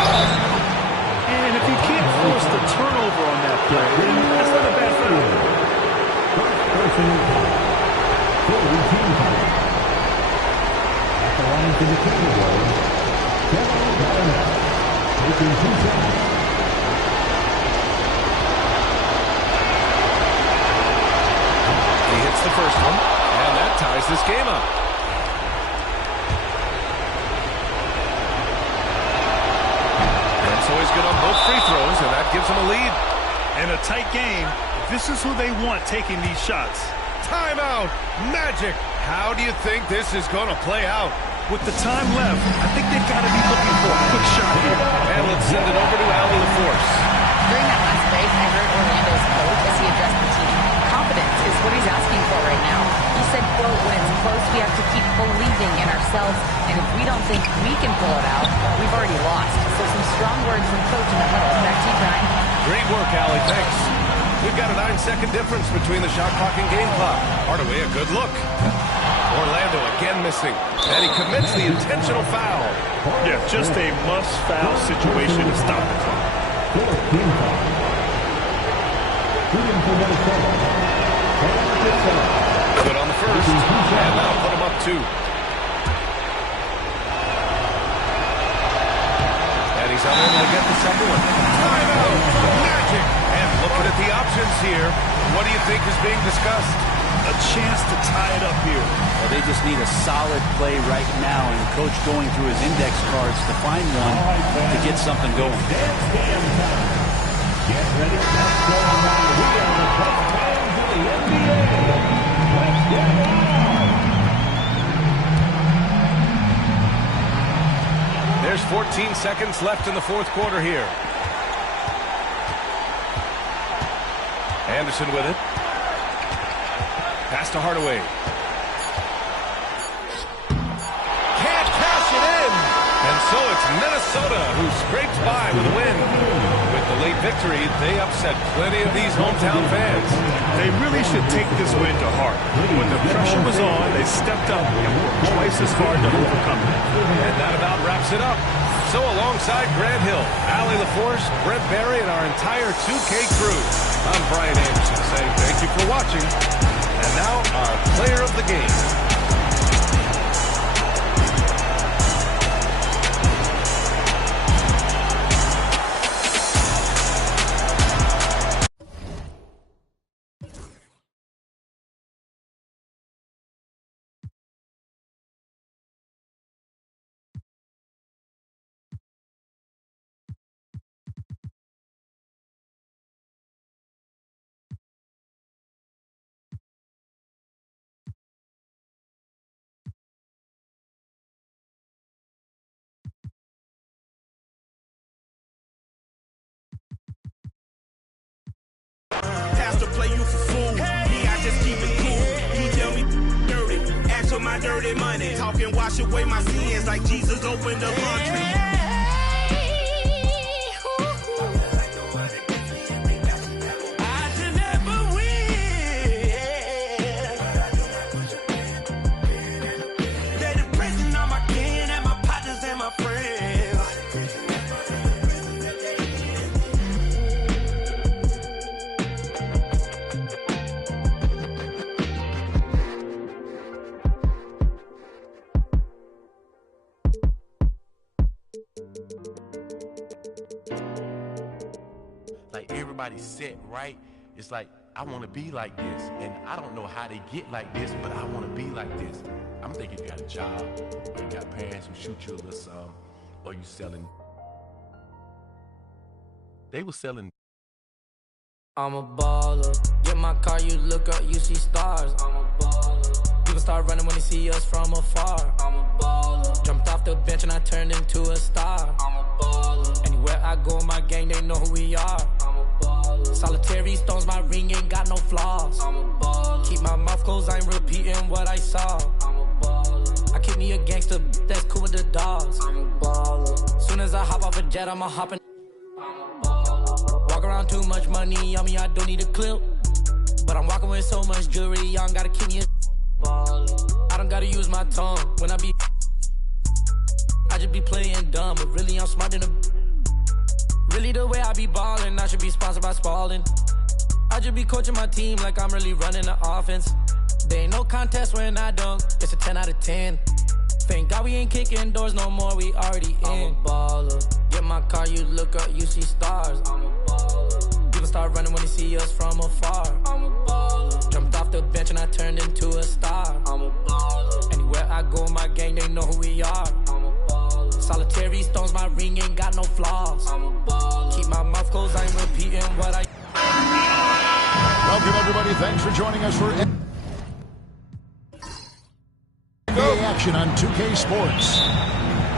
And if you can't force the turnover on that play, that's not a bad foul. At the line to the field goal, Kevin Garnett taking 2 shots. He hits the first one, and that ties this game up. And so he's good on both free throws, and that gives him a lead. In a tight game, this is who they want taking these shots. Timeout! Magic! How do you think this is going to play out? With the time left, I think they've got to be looking for a quick shot here. And let's send it over to Allie LaForce. During that last break, I heard Orlando's coach as he addressed the team. Confidence is what he's asking for right now. He said, quote, when it's close, we have to keep believing in ourselves, and if we don't think we can pull it out, we've already lost. So some strong words from coach in the huddle. Back to you, Brian. Great work, Allie. Thanks. We've got a 9-second difference between the shot clock and game clock. Hardaway, a good look. Orlando again missing, and he commits the intentional foul. Yeah, just a must-foul situation to stop the clock. Good on the first, and now put him up 2. And he's unable to get the second one. Timeout! Magic! And looking at the options here, what do you think is being discussed? A chance to tie it up here. Well, they just need a solid play right now, and the coach going through his index cards to find one to get something going. Get ready, let's go on. We are the best fans of the NBA. Let's get on. There's 14 seconds left in the fourth quarter here. Anderson with it. Pass to Hardaway. Can't cash it in. And so it's Minnesota who scrapes by with a win. With the late victory, they upset plenty of these hometown fans. They really should take this win to heart. When the pressure was on, they stepped up and worked twice as hard to overcome it. And that about wraps it up. So alongside Grant Hill, Allie LaForce, Brent Barry, and our entire 2K crew, I'm Brian Anderson saying thank you for watching. And now our player of the game. Pastor play you for fool. Me, I just keep it cool. He tell me dirty. Ask for my dirty money. Talking wash away my sins like Jesus opened the laundry. Like everybody's set right. It's like, I want to be like this. And I don't know how they get like this, but I want to be like this. I'm thinking you got a job, or you got parents who shoot you a little something, or you selling. They were selling I'm a baller. Get my car, you look up, you see stars. I'm a baller. People start running when they see us from afar. I'm a baller. Jumped off the bench and I turned into a star. I'm a baller. Anywhere I go in my gang, they know who we are. I'm a baller. Solitary stones, my ring ain't got no flaws. I'm a baller. Keep my mouth closed, I ain't repeating what I saw. I'm a baller. I keep me a gangster that's cool with the dogs. I'm a baller. Soon as I hop off a jet, I'ma hop in. Walk around too much money on me, I don't need a clip. But I'm walking with so much jewelry, y'all gotta keep me a ballin'. I don't gotta use my tongue when I just be playing dumb, but really I'm smart than a. Really the way I be ballin', I should be sponsored by Spalding. I just be coaching my team like I'm really running the offense. There ain't no contest when I dunk, it's a 10 out of 10. Thank God we ain't kicking doors no more, we already in. I'm a baller. Get my car, you look up, you see stars. I'm a baller. People start running when they see us from afar. I'm a baller. Jumped off the bench and I turned into a star. I'm a baller. Anywhere I go in my gang, they know who we are. I'm a baller. Solitary stones, my ring ain't got no flaws. I'm a baller. Keep my mouth closed, I ain't repeating what I. Welcome everybody, thanks for joining us for action on 2K Sports.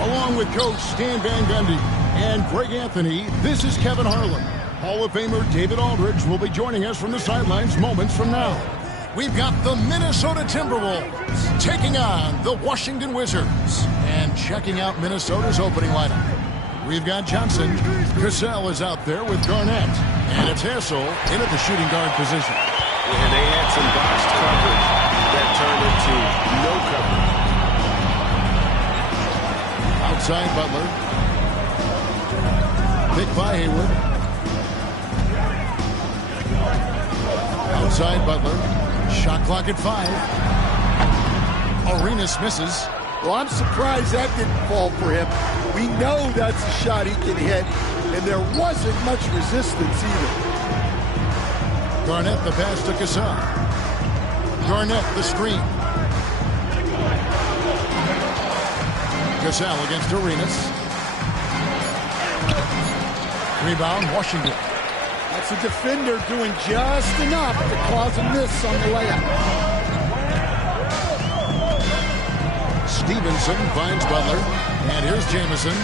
Along with Coach Stan Van Gundy and Greg Anthony, this is Kevin Harlan. Hall of Famer David Aldridge will be joining us from the sidelines moments from now. We've got the Minnesota Timberwolves taking on the Washington Wizards. And checking out Minnesota's opening lineup, we've got Johnson. Cassell is out there with Garnett. And it's Hassel in at the shooting guard position. And they had some boxed coverage that turned into no coverage. Outside Butler. Pick by Hayward. Outside Butler. Shot clock at 5. Arenas misses. Well, I'm surprised that didn't fall for him. We know that's a shot he can hit, and there wasn't much resistance either. Garnett the pass to Cassell. Garnett the screen. Cassell against Arenas. Rebound, Washington. That's a defender doing just enough to cause a miss on the layup. Stevenson finds Butler. And here's Jamison.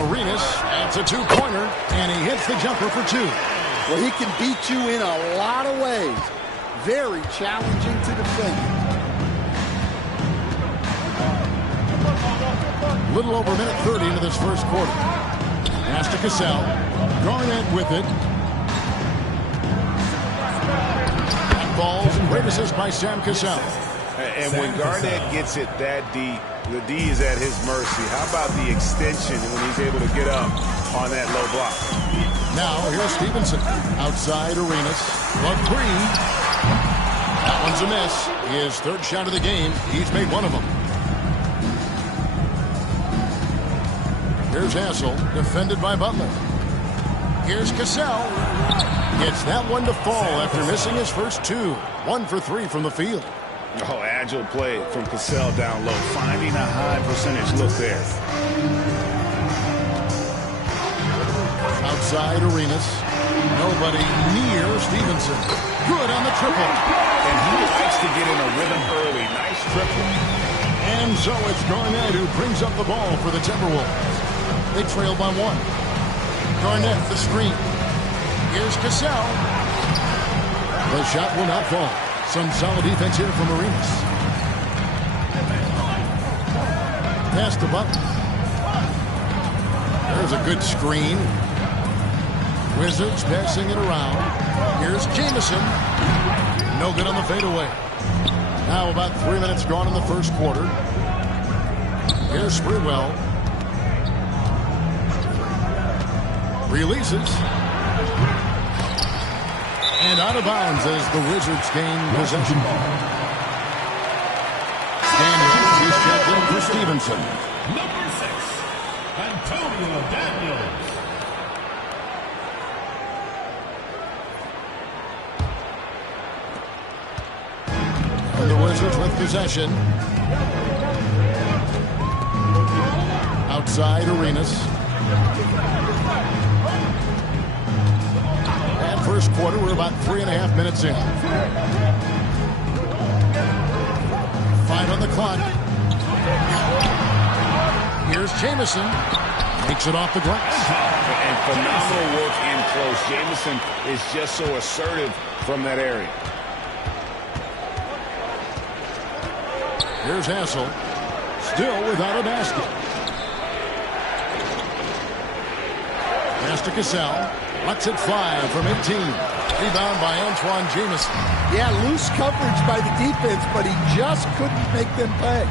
Arenas adds a two-pointer. And he hits the jumper for 2. Well, he can beat you in a lot of ways. Very challenging to defend. Little over a minute 30 into this first quarter. Pass to Cassell. Garnett with it. That falls, and great assist by Sam Cassell. And when Garnett gets it that deep, the D is at his mercy. How about the extension when he's able to get up on that low block? Now, here's Stevenson. Outside Arenas. Love 3. That one's a miss. His third shot of the game. He's made one of them. Here's Hassel, defended by Butler. Here's Cassell. Gets that one to fall after missing his first 2. 1 for 3 from the field. Oh, agile play from Cassell down low, finding a high percentage look there. Outside Arenas. Nobody near Stevenson. Good on the triple. And he likes to get in a rhythm early. Nice triple. And so it's Garnett who brings up the ball for the Timberwolves. They trail by 1. Garnett the screen. Here's Cassell. The shot will not fall. Some solid defense here from Arenas. Pass to Butler. There's a good screen. Wizards passing it around. Here's Jamison. No good on the fadeaway. Now about 3 minutes gone in the first quarter. Here's Sprewell. Releases. And out of bounds as the Wizards gain possession. Daniels, he's checked in for Stevenson. Number 6, Antonio Daniels. And the Wizards with possession. Outside Arenas. first quarter. We're about 3.5 minutes in. 5 on the clock. Here's Jamison. Makes it off the glass. And phenomenal work in close. Jamison is just so assertive from that area. Here's Hassel. Still without a basket. Pass to Cassell. Lets it fly from 18. Rebound by Antoine Jamison. Yeah, loose coverage by the defense, but he just couldn't make them pay.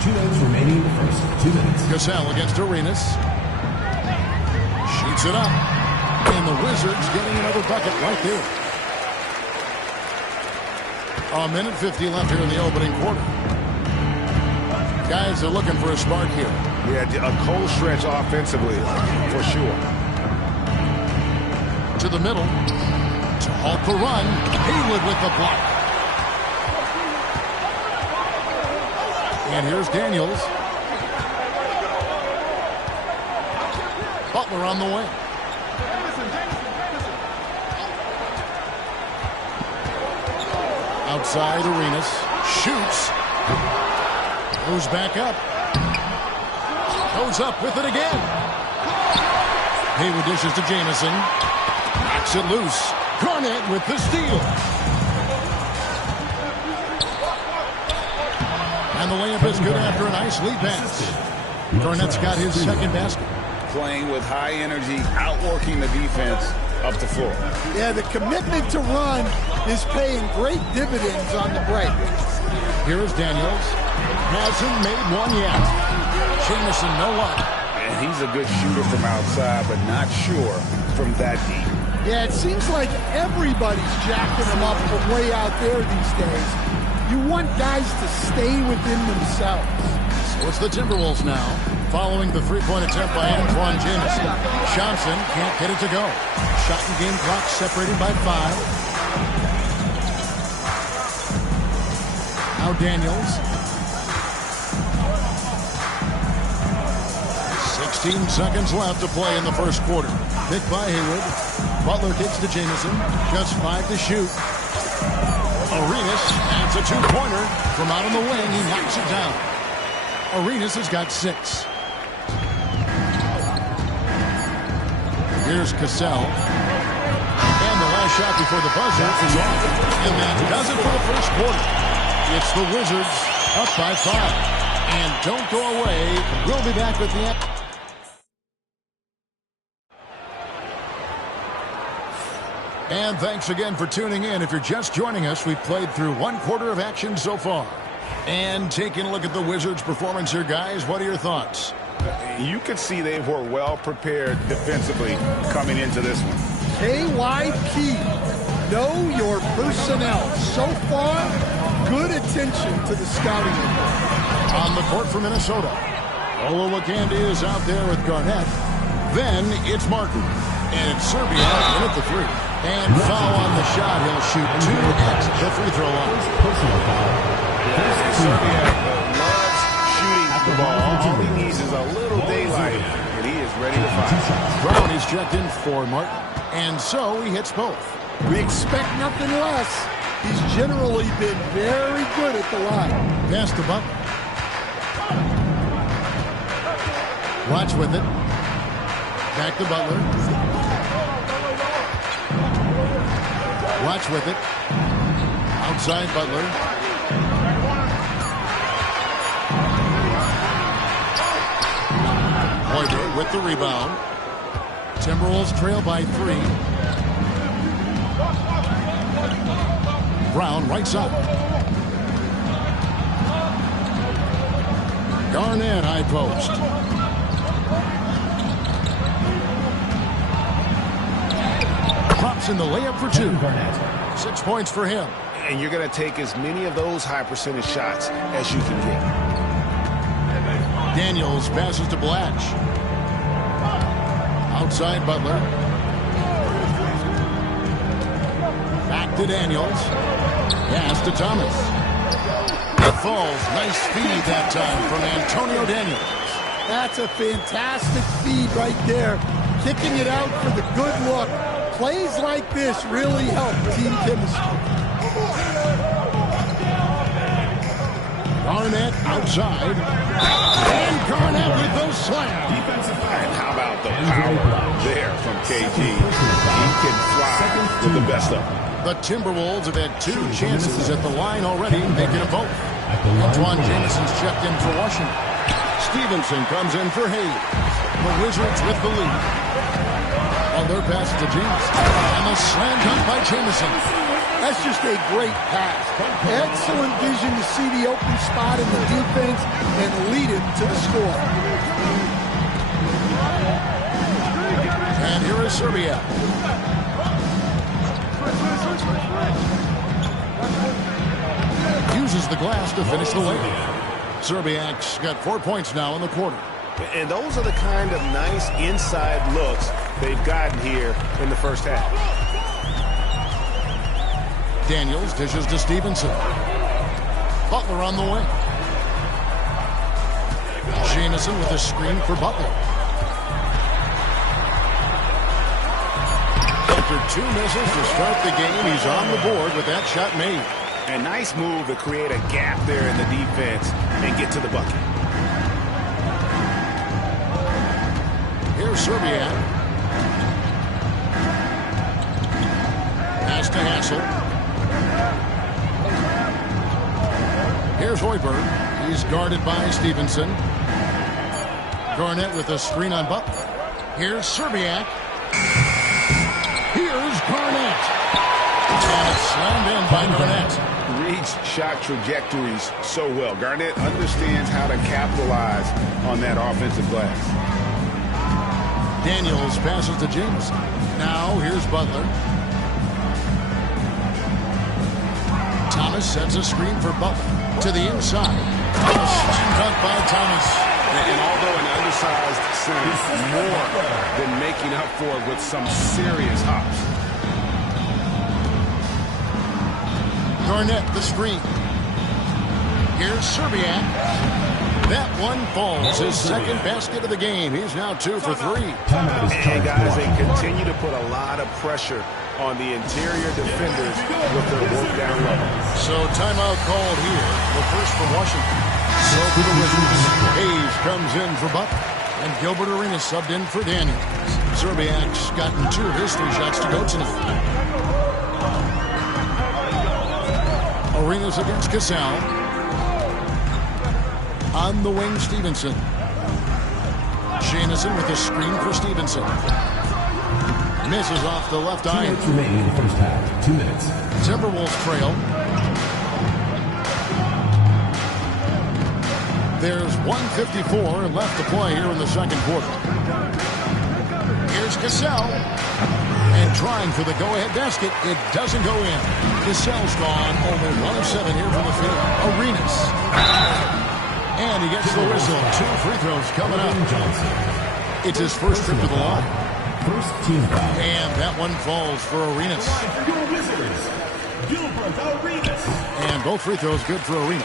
2 minutes remaining in the first. 2 minutes. Cassell against Arenas. Shoots it up. And the Wizards getting another bucket right there. A minute 50 left here in the opening quarter. Guys are looking for a spark here. Yeah, a cold stretch offensively, for sure. To the middle. To halt the run. Haywood with the block. And here's Daniels. Butler on the wing. Outside Arenas. Shoots. Goes back up. Goes up with it again. Haywood dishes to Jamison. Knocks it loose. Garnett with the steal. And the layup is good after a nice lead pass. Garnett's got his second basket. Playing with high energy, outworking the defense up the floor. Yeah, the commitment to run is paying great dividends on the break. Here's Daniels. Hasn't made one yet. Jamison, no luck. And he's a good shooter from outside, but not sure from that deep. Yeah, it seems like everybody's jacking him up from way out there these days. You want guys to stay within themselves. So it's the Timberwolves now, following the three-point attempt by Antoine Jamison. Johnson can't get it to go. Shot and game clock separated by 5. Now Daniels. 16 seconds left to play in the first quarter. Picked by Haywood. Butler kicks to Jamison. Just 5 to shoot. Arenas adds a 2-pointer. From out on the wing, he knocks it down. Arenas has got 6. Here's Cassell. And the last shot before the buzzer is off. And that does it for the first quarter. It's the Wizards up by 5. And don't go away. We'll be back with the... And thanks again for tuning in. If you're just joining us, we've played through 1 quarter of action so far. And taking a look at the Wizards' performance here, guys, what are your thoughts? You can see they were well prepared defensively coming into this one. KYP, know your personnel. So far, good attention to the scouting report. On the court for Minnesota, Olowokandi is out there with Garnett. Then it's Martin. And it's Serbia in at the 3. And foul on the shot. He'll shoot 2 at the free throw line. Serbia loves shooting the ball. All he needs is a little daylight, and he is ready to fight. Brown is checked in for Martin. And so he hits both. We expect nothing less. He's generally been very good at the line. Pass the Butler. Watch with it. Back to Butler. Watch with it. Outside Butler. Hoiberg with the rebound. Timberwolves trail by 3. Brown right side. Garnett high post. Drops in the layup for 2. 6 points for him. And you're going to take as many of those high percentage shots as you can get. Daniels passes to Blatch. Outside Butler. Back to Daniels. Pass to Thomas. It falls. Nice feed that time from Antonio Daniels. That's a fantastic feed right there. Kicking it out for the good look. Plays like this really help team chemistry. Garnett outside. And Garnett with those slams. And how about the power there from KG? He can fly with the best of them. The Timberwolves have had 2 chances at the line already, making a vote. Antoine Jameson's checked in for Washington. Stevenson comes in for Hayes. The Wizards with the lead. On their pass to Jameson. And the slam dunk by Jameson. That's just a great pass. Excellent vision to see the open spot in the defense and lead him to the score. And here is Serbia. Uses the glass to finish the layup. Serbiak's got 4 points now in the quarter. And those are the kind of nice inside looks they've gotten here in the first half. Daniels dishes to Stevenson. Butler on the wing. Jamison with a screen for Butler. After 2 misses to start the game, he's on the board with that shot made. A nice move to create a gap there in the defense and get to the bucket. Here's Serbiak. Pass to Hassel. Here's Hoiberg. He's guarded by Stevenson. Garnett with a screen on Butler. Here's Serbiak. Here's Garnett. And it's slammed in by Garnett. Reads shot trajectories so well. Garnett understands how to capitalize on that offensive glass. Daniels passes to Jameson. Now here's Butler. Thomas sets a screen for Butler. To the inside. A slam dunk by Thomas. And although an undersized center, more than making up for it with some serious hops. Garnett the screen. Here's Serbiak. That one falls. His second basket of the game. He's now 2 for 3. And guys, they continue to put a lot of pressure on the interior defenders with their work down low. So timeout called here. The first for Washington. So for the Wizards, Hayes comes in for Butler. And Gilbert Arenas subbed in for Daniels. Serbiak's gotten 2 of his 3 shots to go tonight. Arenas against Cassell. On the wing, Stevenson. Jamison with a screen for Stevenson. Misses off the left eye. 2 minutes remaining in the first half. 2 minutes. Timberwolves trail. There's 1:54 left to play here in the second quarter. Here's Cassell. And trying for the go-ahead basket. It doesn't go in. Cassell's gone. Only 1 of 7 here from the field. Arenas. And he gets the whistle. 2 free throws coming up. It's his first trip to the line. First team foul. And that one falls for Arenas. And both free throws good for Arenas.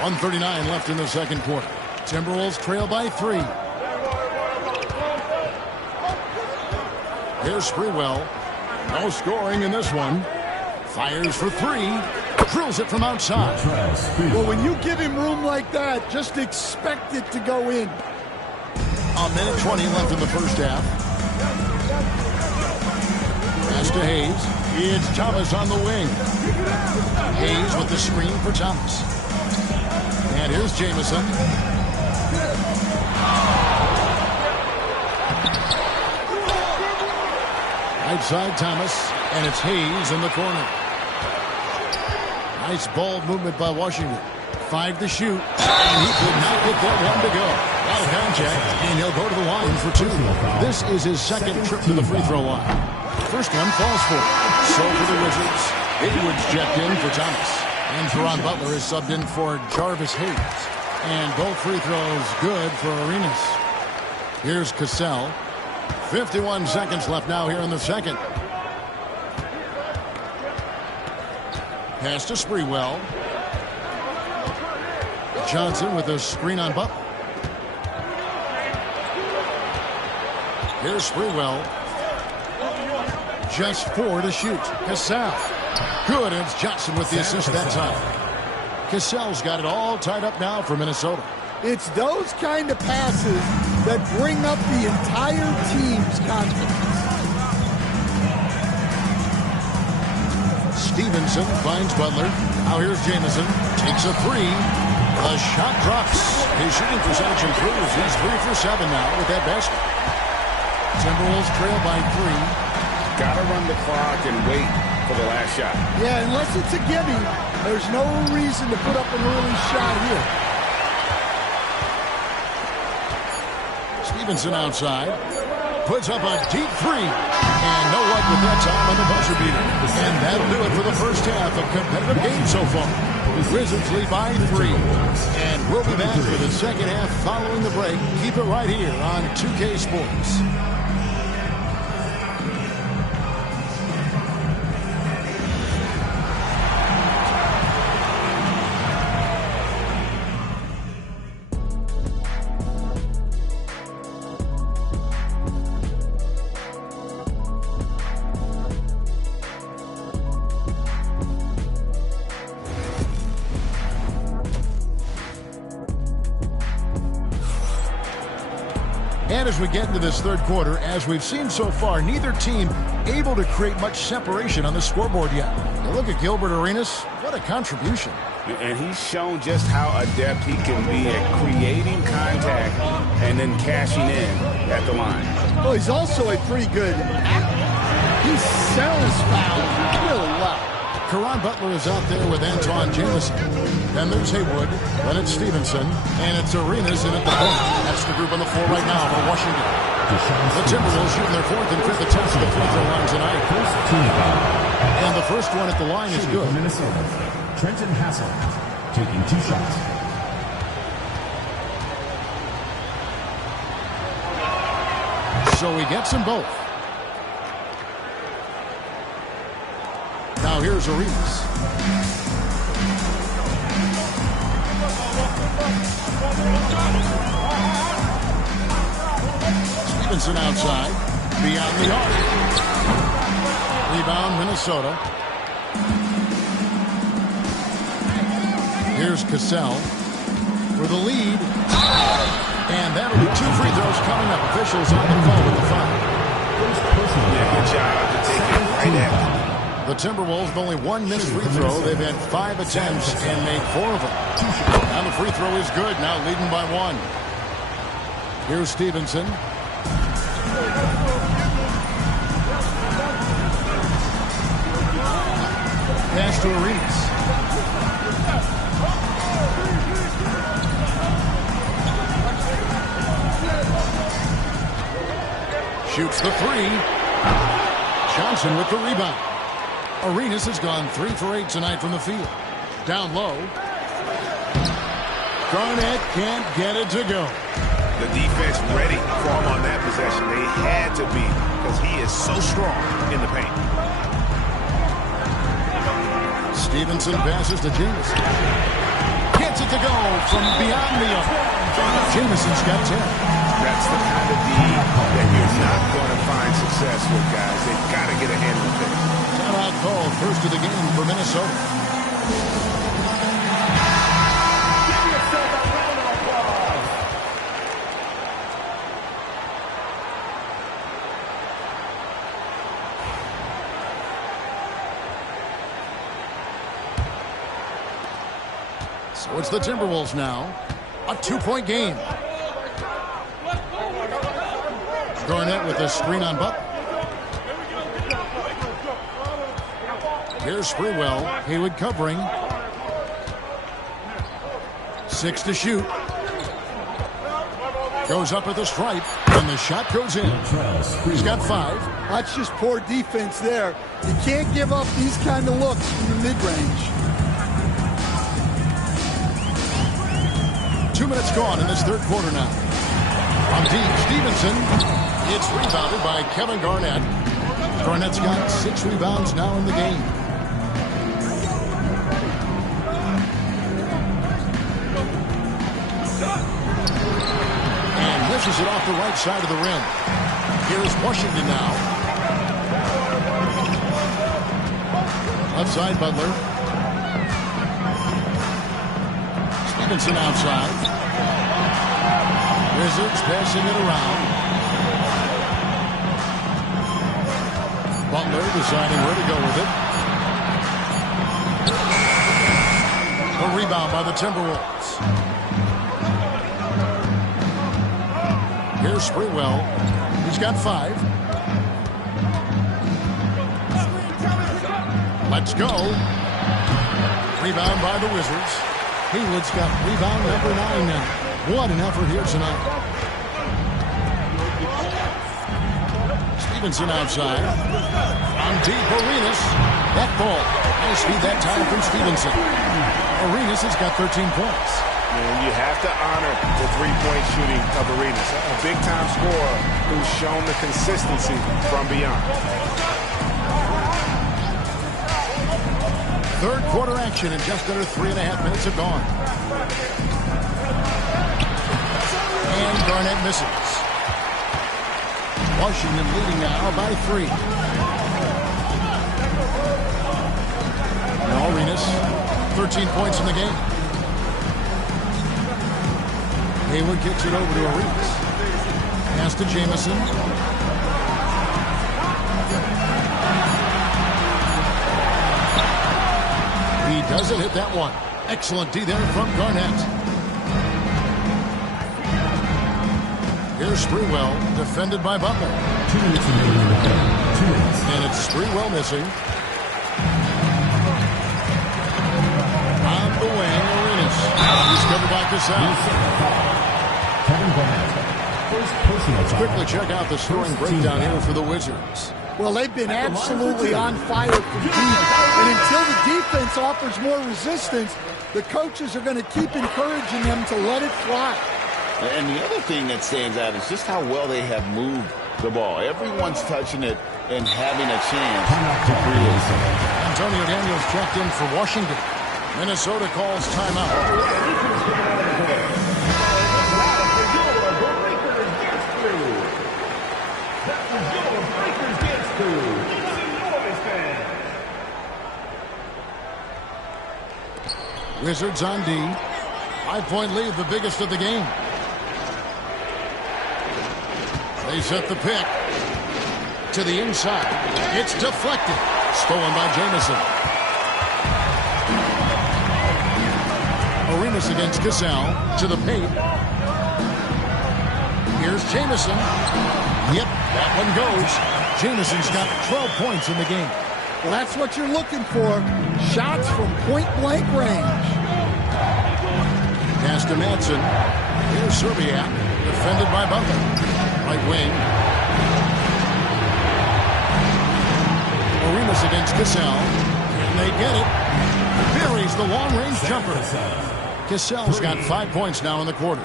1:39 left in the second quarter. Timberwolves trail by 3. Here's Sprewell. No scoring in this one. Fires for 3. Drills it from outside. Well, when you give him room like that, just expect it to go in. A minute 20 left in the first half. Pass to Hayes. It's Thomas on the wing. Hayes with the screen for Thomas. And here's Jamison. Right side Thomas. And it's Hayes in the corner. Nice ball movement by Washington. 5 to shoot. And he could not get that one to go. Out of contact. And he'll go to the line for 2. This is his second trip to the free throw line. First one falls for him. So for the Wizards, Edwards checked in for Thomas. And Jerron Butler is subbed in for Jarvis Hayes. And both free throws good for Arenas. Here's Cassell. 51 seconds left now here in the second. Pass to Sprewell. Johnson with a screen on Butler. Here's Sprewell. Just 4 to shoot. Cassell. Good, and it's Johnson with the assist that time. Cassell's got it all tied up now for Minnesota. It's those kind of passes that bring up the entire team's confidence. Stevenson finds Butler. Now here's Jamison. Takes a 3. The shot drops. His shooting percentage improves. He's 3 for 7 now with that basket. Timberwolves trail by 3. Gotta run the clock and wait for the last shot. Yeah, unless it's a gimme, there's no reason to put up an early shot here. Stevenson outside. Puts up a deep 3. And no luck with that time on the buzzer beater. And that'll do it for the first half. A competitive game so far. Wizards lead by 3. And we'll be back for the second half following the break. Keep it right here on 2K Sports. And as we get into this third quarter, as we've seen so far, neither team able to create much separation on the scoreboard yet. You look at Gilbert Arenas, what a contribution. And he's shown just how adept he can be at creating contact and then cashing in at the line. Well, he's also a pretty good actor. He sells fouls really well. Caron Butler is out there with Antawn Jamison. Then there's Haywood, then it's Stevenson, and it's Arenas in at the point. That's the group on the floor right now for Washington. The Timberwolves shooting their 4th and 5th attempts at the free throw line tonight. And the first one at the line is good. Minnesota, Trenton Hassel taking 2 shots. So he gets them both. Now here's Arenas. Stevenson outside. Beyond the arc. Rebound Minnesota. Here's Cassell for the lead. And that'll be 2 free throws coming up. Officials on the phone with the foul. Yeah, good job to take it right after. The Timberwolves with only 1 missed free throw. They've had 5 attempts and made 4 of them. And the free throw is good, now leading by 1. Here's Stevenson. Pass to Arenas. Shoots the 3. Johnson with the rebound. Arenas has gone 3 for 8 tonight from the field. Down low. Garnett can't get it to go. The defense ready for him on that possession. They had to be because he is so strong in the paint. Stevenson passes to Jamison. Gets it to go from beyond the arc. Jamison's got 10. That's the kind of D that you're not going to find success with, guys. They've got to get a hand with it. Timeout called, first of the game for Minnesota. Give yourself a round of applause. So it's the Timberwolves now. A 2-point game. Garnett with a screen on Butler. Here's Sprewell. Haywood covering. 6 to shoot. Goes up at the stripe, and the shot goes in. He's got 5. That's just poor defense there. You can't give up these kind of looks from the mid-range. 2 minutes gone in this third quarter now. On deep, Stevenson. It's rebounded by Kevin Garnett. Garnett's got 6 rebounds now in the game. And misses it off the right side of the rim. Here's Washington now. Left side, Butler. Stevenson outside. Wizards passing it around. Butler deciding where to go with it. A rebound by the Timberwolves. Here's Sprewell. He's got 5. Let's go. Rebound by the Wizards. Haywood's got rebound number 9 now. What an effort here tonight. Stevenson outside. On deep, Arenas. That ball. Nice feed that time from Stevenson. Arenas has got 13 points. And you have to honor the three-point shooting of Arenas. A big-time scorer who's shown the consistency from beyond. Third quarter action in just under 3.5 minutes have gone. And Garnett misses. Washington leading now by 3. Now Arenas, 13 points in the game. Hayward kicks it over to Arenas. Pass to Jamison. He doesn't hit that one. Excellent D there from Garnett. Here's Sprewell, defended by Butler. 2 minutes remaining. 2 minutes. And it's Sprewell missing. On the wing, Arenas. He's covered by Cassell. Kevin Garnett. First personal Let's quickly check out the scoring breakdown here for the Wizards. Well, they've been absolutely on fire from deep. And until the defense offers more resistance, the coaches are going to keep encouraging them to let it fly. And the other thing that stands out is just how well they have moved the ball. Everyone's touching it and having a chance to create something. Antonio Daniels checked in for Washington. Minnesota calls timeout. Wizards on D. 5-point lead, the biggest of the game. They set the pick to the inside. It's deflected. Stolen by Jamison. Arenas against Cassell to the paint. Here's Jamison. Yep, that one goes. Jamison's got 12 points in the game. Well, that's what you're looking for. Shots from point-blank range. Pass to Madsen. Here's Serbiak, defended by Butler. Right wing. Arenas against Cassell. And they get it. Buries the long-range jumper. Cassell's got 5 points now in the quarter.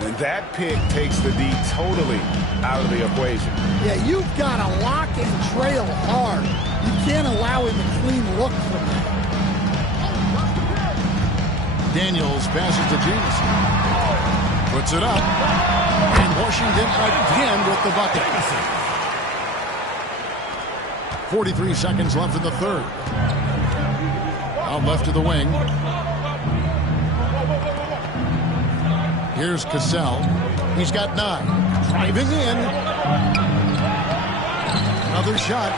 And that pick takes the D totally out of the equation. Yeah, you've got to lock and trail hard. You can't allow him a clean look from that. Daniels passes to Jamison. Puts it up. And Washington again with the bucket. 43 seconds left in the third. Out left to the wing. Here's Cassell. He's got 9. Driving in. Another shot.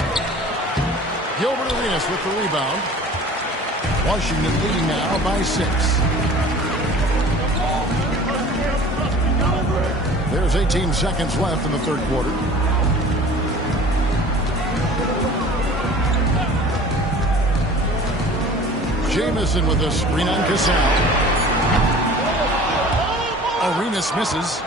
Gilbert Arenas with the rebound. Washington leading now by 6. There's 18 seconds left in the third quarter. Jamison with a screen on Cassell. Arenas misses.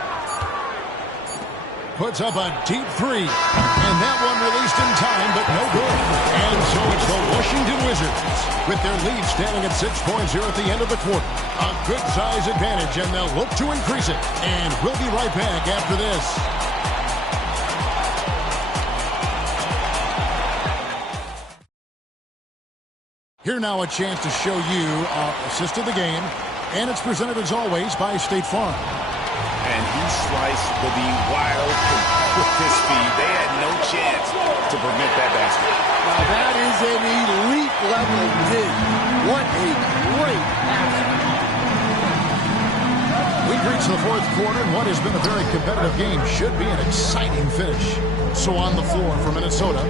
Puts up a deep 3. And that one released in time, but no good. And so it's the Washington Wizards with their lead standing at 6 points here at the end of the quarter. A good size advantage, and they'll look to increase it. And we'll be right back after this. Here now a chance to show you our assist of the game. And it's presented as always by State Farm. and he sliced the D wide open with his speed. They had no chance to prevent that basket. Now that is an elite level dig. What a great basket. We've reached the fourth quarter, and what has been a very competitive game should be an exciting finish. So on the floor for Minnesota,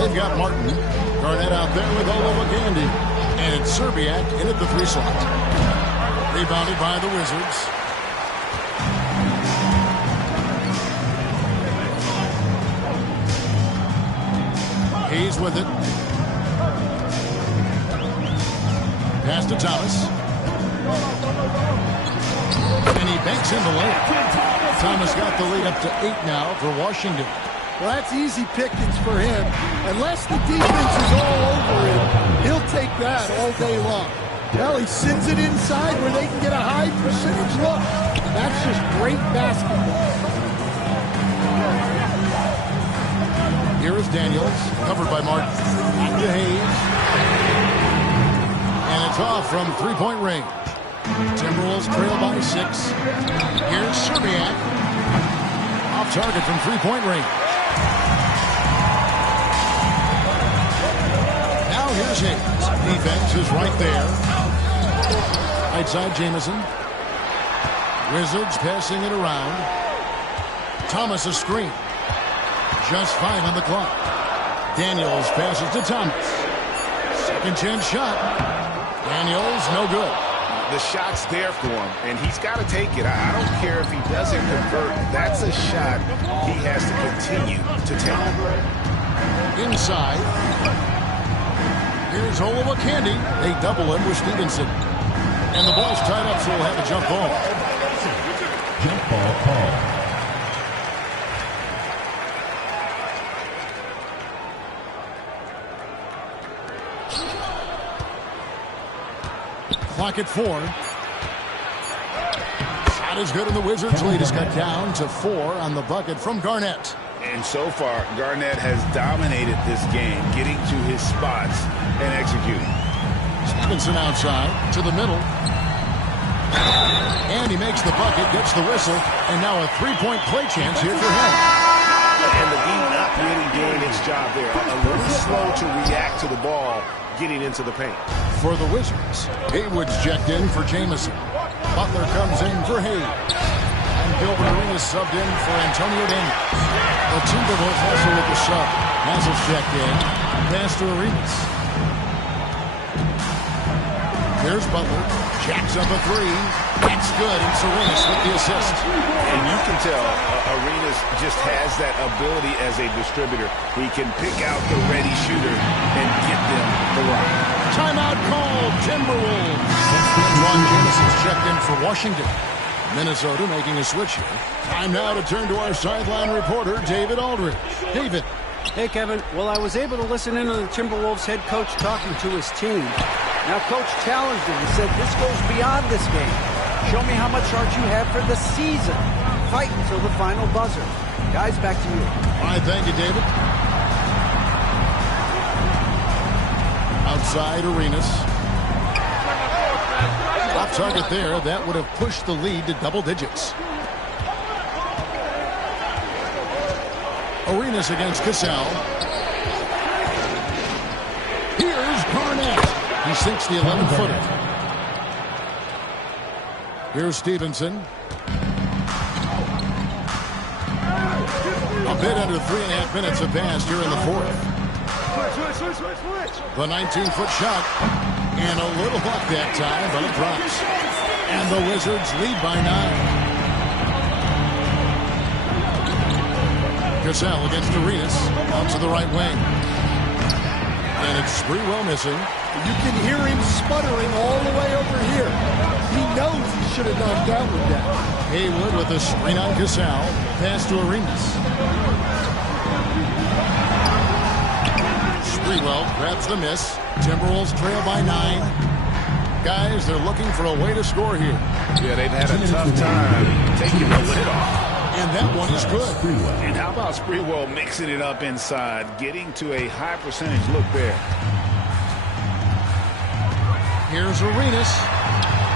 they've got Martin. Garnett out there with Olowokandi. And it's Serbiak in at the 3 slot. Rebounded by the Wizards. Hayes with it. Pass to Thomas. And he banks in the layup. Thomas got the lead up to 8 now for Washington. Well, that's easy pickings for him. Unless the defense is all over him, he'll take that all day long. Well, he sends it inside where they can get a high percentage look. That's just great basketball. Here is Daniels, covered by Martin. Back to Hayes. And it's off from three-point range. Timberwolves trail by 6. Here's Serbiak. Off target from three-point range. Now here's Hayes. Defense is right there. Right side, Jamison. Wizards passing it around. Thomas a screen. Just 5 on the clock. Daniels passes to Thomas. Second chance shot. Daniels, no good. The shot's there for him, and he's got to take it. I don't care if he doesn't convert. That's a shot he has to continue to take. Inside. Here's Olowokandi. They double him with Stevenson. And the ball's tied up, so we'll have a jump ball. Jump ball call. Clock at 4. Shot is good, and the Wizards' lead is cut down to 4 on the bucket from Garnett. And so far, Garnett has dominated this game, getting to his spots and executing. Stevenson outside to the middle. And he makes the bucket, gets the whistle, and now a three-point play chance here for him. And the D not really doing its job there. A little slow to react to the ball getting into the paint. For the Wizards, Haywood's checked in for Jamison. Butler comes in for Hayes. And Gilbert Arenas subbed in for Antonio Daniels. The Timberwolves also with the sub. Hazel's checked in. Pass to Arenas. Here's Butler. Jacks up a 3. That's good. And Arenas with the assist. And you can tell Arenas just has that ability as a distributor. He can pick out the ready shooter and get them the rock. Timeout called. Timberwolves. Ron Jamison's checked in for Washington. Minnesota making a switch here. Time now to turn to our sideline reporter, David Aldridge. David. Hey, Kevin. Well, I was able to listen in on the Timberwolves head coach talking to his team. Now, Coach challenged him and said, this goes beyond this game. Show me how much heart you have for the season. Fight until the final buzzer. Guys, back to you. All right, thank you, David. Outside, Arenas. Off target there. That would have pushed the lead to double digits. Arenas against Cassell. Here's Garnett. He sinks the 11-footer. Here's Stevenson. A bit under 3.5 minutes have passed here in the fourth. The 19-foot shot. And a little luck that time, but it drops. And the Wizards lead by 9. Cassell against Arenas. Out to the right wing. And it's Sprewell missing. You can hear him sputtering all the way over here. He knows he should have knocked out with that. Haywood with a screen on Cassell. Pass to Arenas. Sprewell grabs the miss. Timberwolves trail by 9. Guys, they're looking for a way to score here. Yeah, they've had a tough time taking the lid off. And that one is good. And how about Sprewell mixing it up inside, getting to a high percentage look there. Here's Arenas.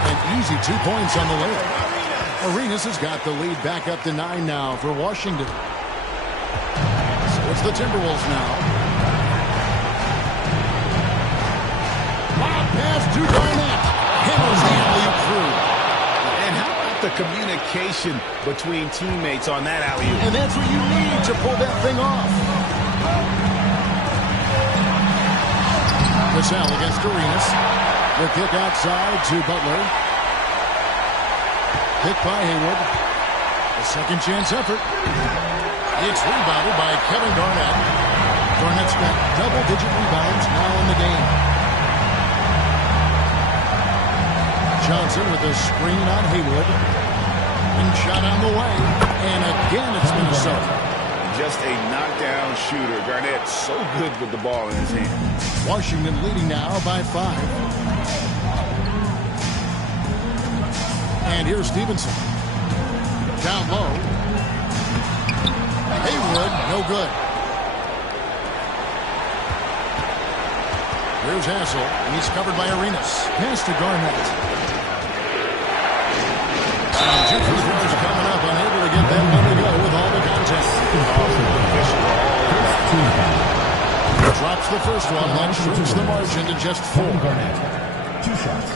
An easy 2 points on the layup. Arenas has got the lead back up to 9 now for Washington. So it's the Timberwolves now. Lob pass to Garnett. Hammers the alley-oop through. And how about the communication between teammates on that alley-oop? And that's what you need to pull that thing off. Vassell against Arenas. The kick outside to Butler. Hit by Haywood. A second chance effort. It's rebounded by Kevin Garnett. Garnett's got double-digit rebounds now in the game. Johnson with a screen on Haywood. And shot on the way. And again, it's Minnesota. Just a knockdown shooter. Garnett so good with the ball in his hand. Washington leading now by 5. And here's Stevenson. Down low. Haywood, no good. Here's Hassel. He's covered by Arenas. Pass to Garnett. And 2 free throws coming up. Unable to get that one to go with all the contact. Drops the first one. That shrinks the margin to just 4. Garnett, 2 shots.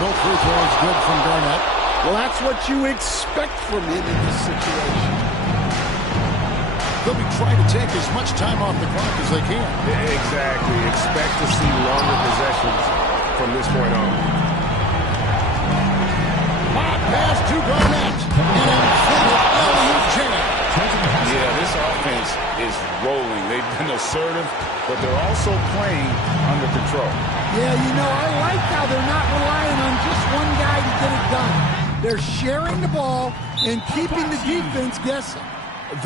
Both free throws good from Garnett. Well, that's what you expect from him in this situation. They'll be trying to take as much time off the clock as they can. Exactly. Expect to see longer possessions from this point on. Hot pass to Garnett. And emphatic alley-oop jam. Yeah, this offense is rolling. They've been assertive, but they're also playing under control. Yeah, you know, I like how they're not relying on just one guy to get it done. They're sharing the ball and keeping the defense guessing.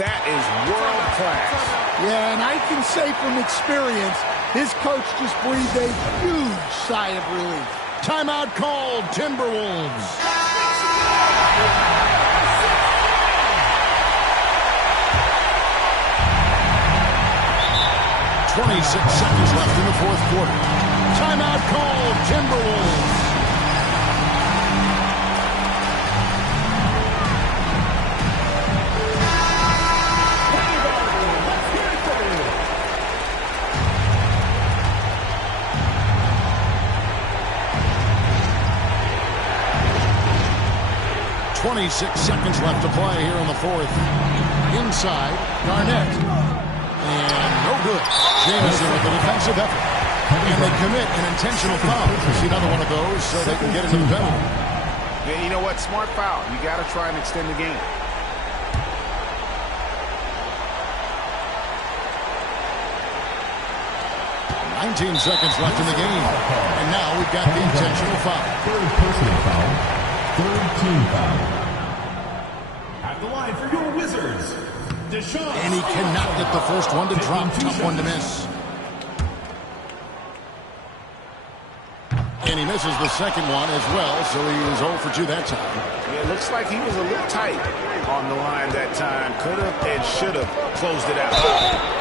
That is world class. Yeah, and I can say from experience, his coach just breathed a huge sigh of relief. Timeout called, Timberwolves. 26 seconds left in the fourth quarter. Timeout called, Timberwolves. .26 seconds left to play here in the fourth. Inside, Garnett. And no good. Jamison with the defensive effort. And they commit an intentional foul. See another one of those so they can get into the penalty. Yeah, you know what? Smart foul. You got to try and extend the game. .19 seconds left in the game. And now we've got the intentional foul. Third personal foul. Third team foul. At the line for your Wizards, Deshaun. And he cannot get the first one to drop. Tough one to miss. And he misses the second one as well, so he is 0 for 2 that time. Yeah, it looks like he was a little tight on the line that time. Could have and should have closed it out.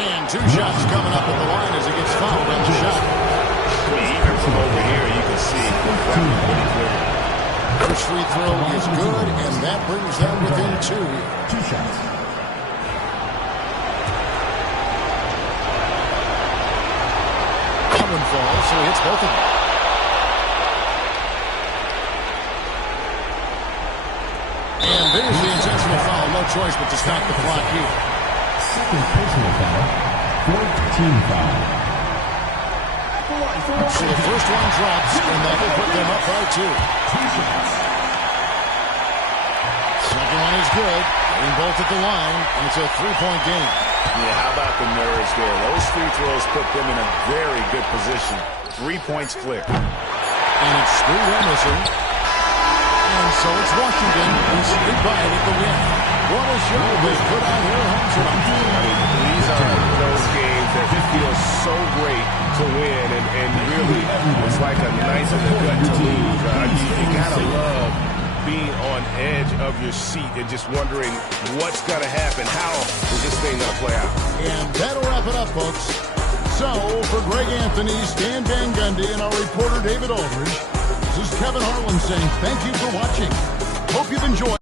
And 2 shots coming up at the line as he gets fouled on the shot. I mean, even from over here, you can see that was pretty clear. First free throw is good, and that brings them within 2 here. 2 shots. Allen falls, so he hits both of them. And there's the intentional foul. No choice but to stop the clock here. Second personal foul. Fourth team foul. So the first one drops, and that will put them up by 2. Second one is good. Getting both at the line, and it's a 3-point game. Yeah, how about the nerves there? Those free throws put them in a very good position. 3 points clear. And it's Scoot Emerson. And so it's Washington who sneak by with the win. What a show they put on here home tonight. I mean, these are those games that feel so great to win, and really it's like a knife in the gut to lose. You gotta love being on edge of your seat and just wondering what's gonna happen. How is this thing gonna play out? And that'll wrap it up, folks. So, for Greg Anthony, Stan Van Gundy, and our reporter David Aldridge, this is Kevin Harlan saying thank you for watching. Hope you've enjoyed.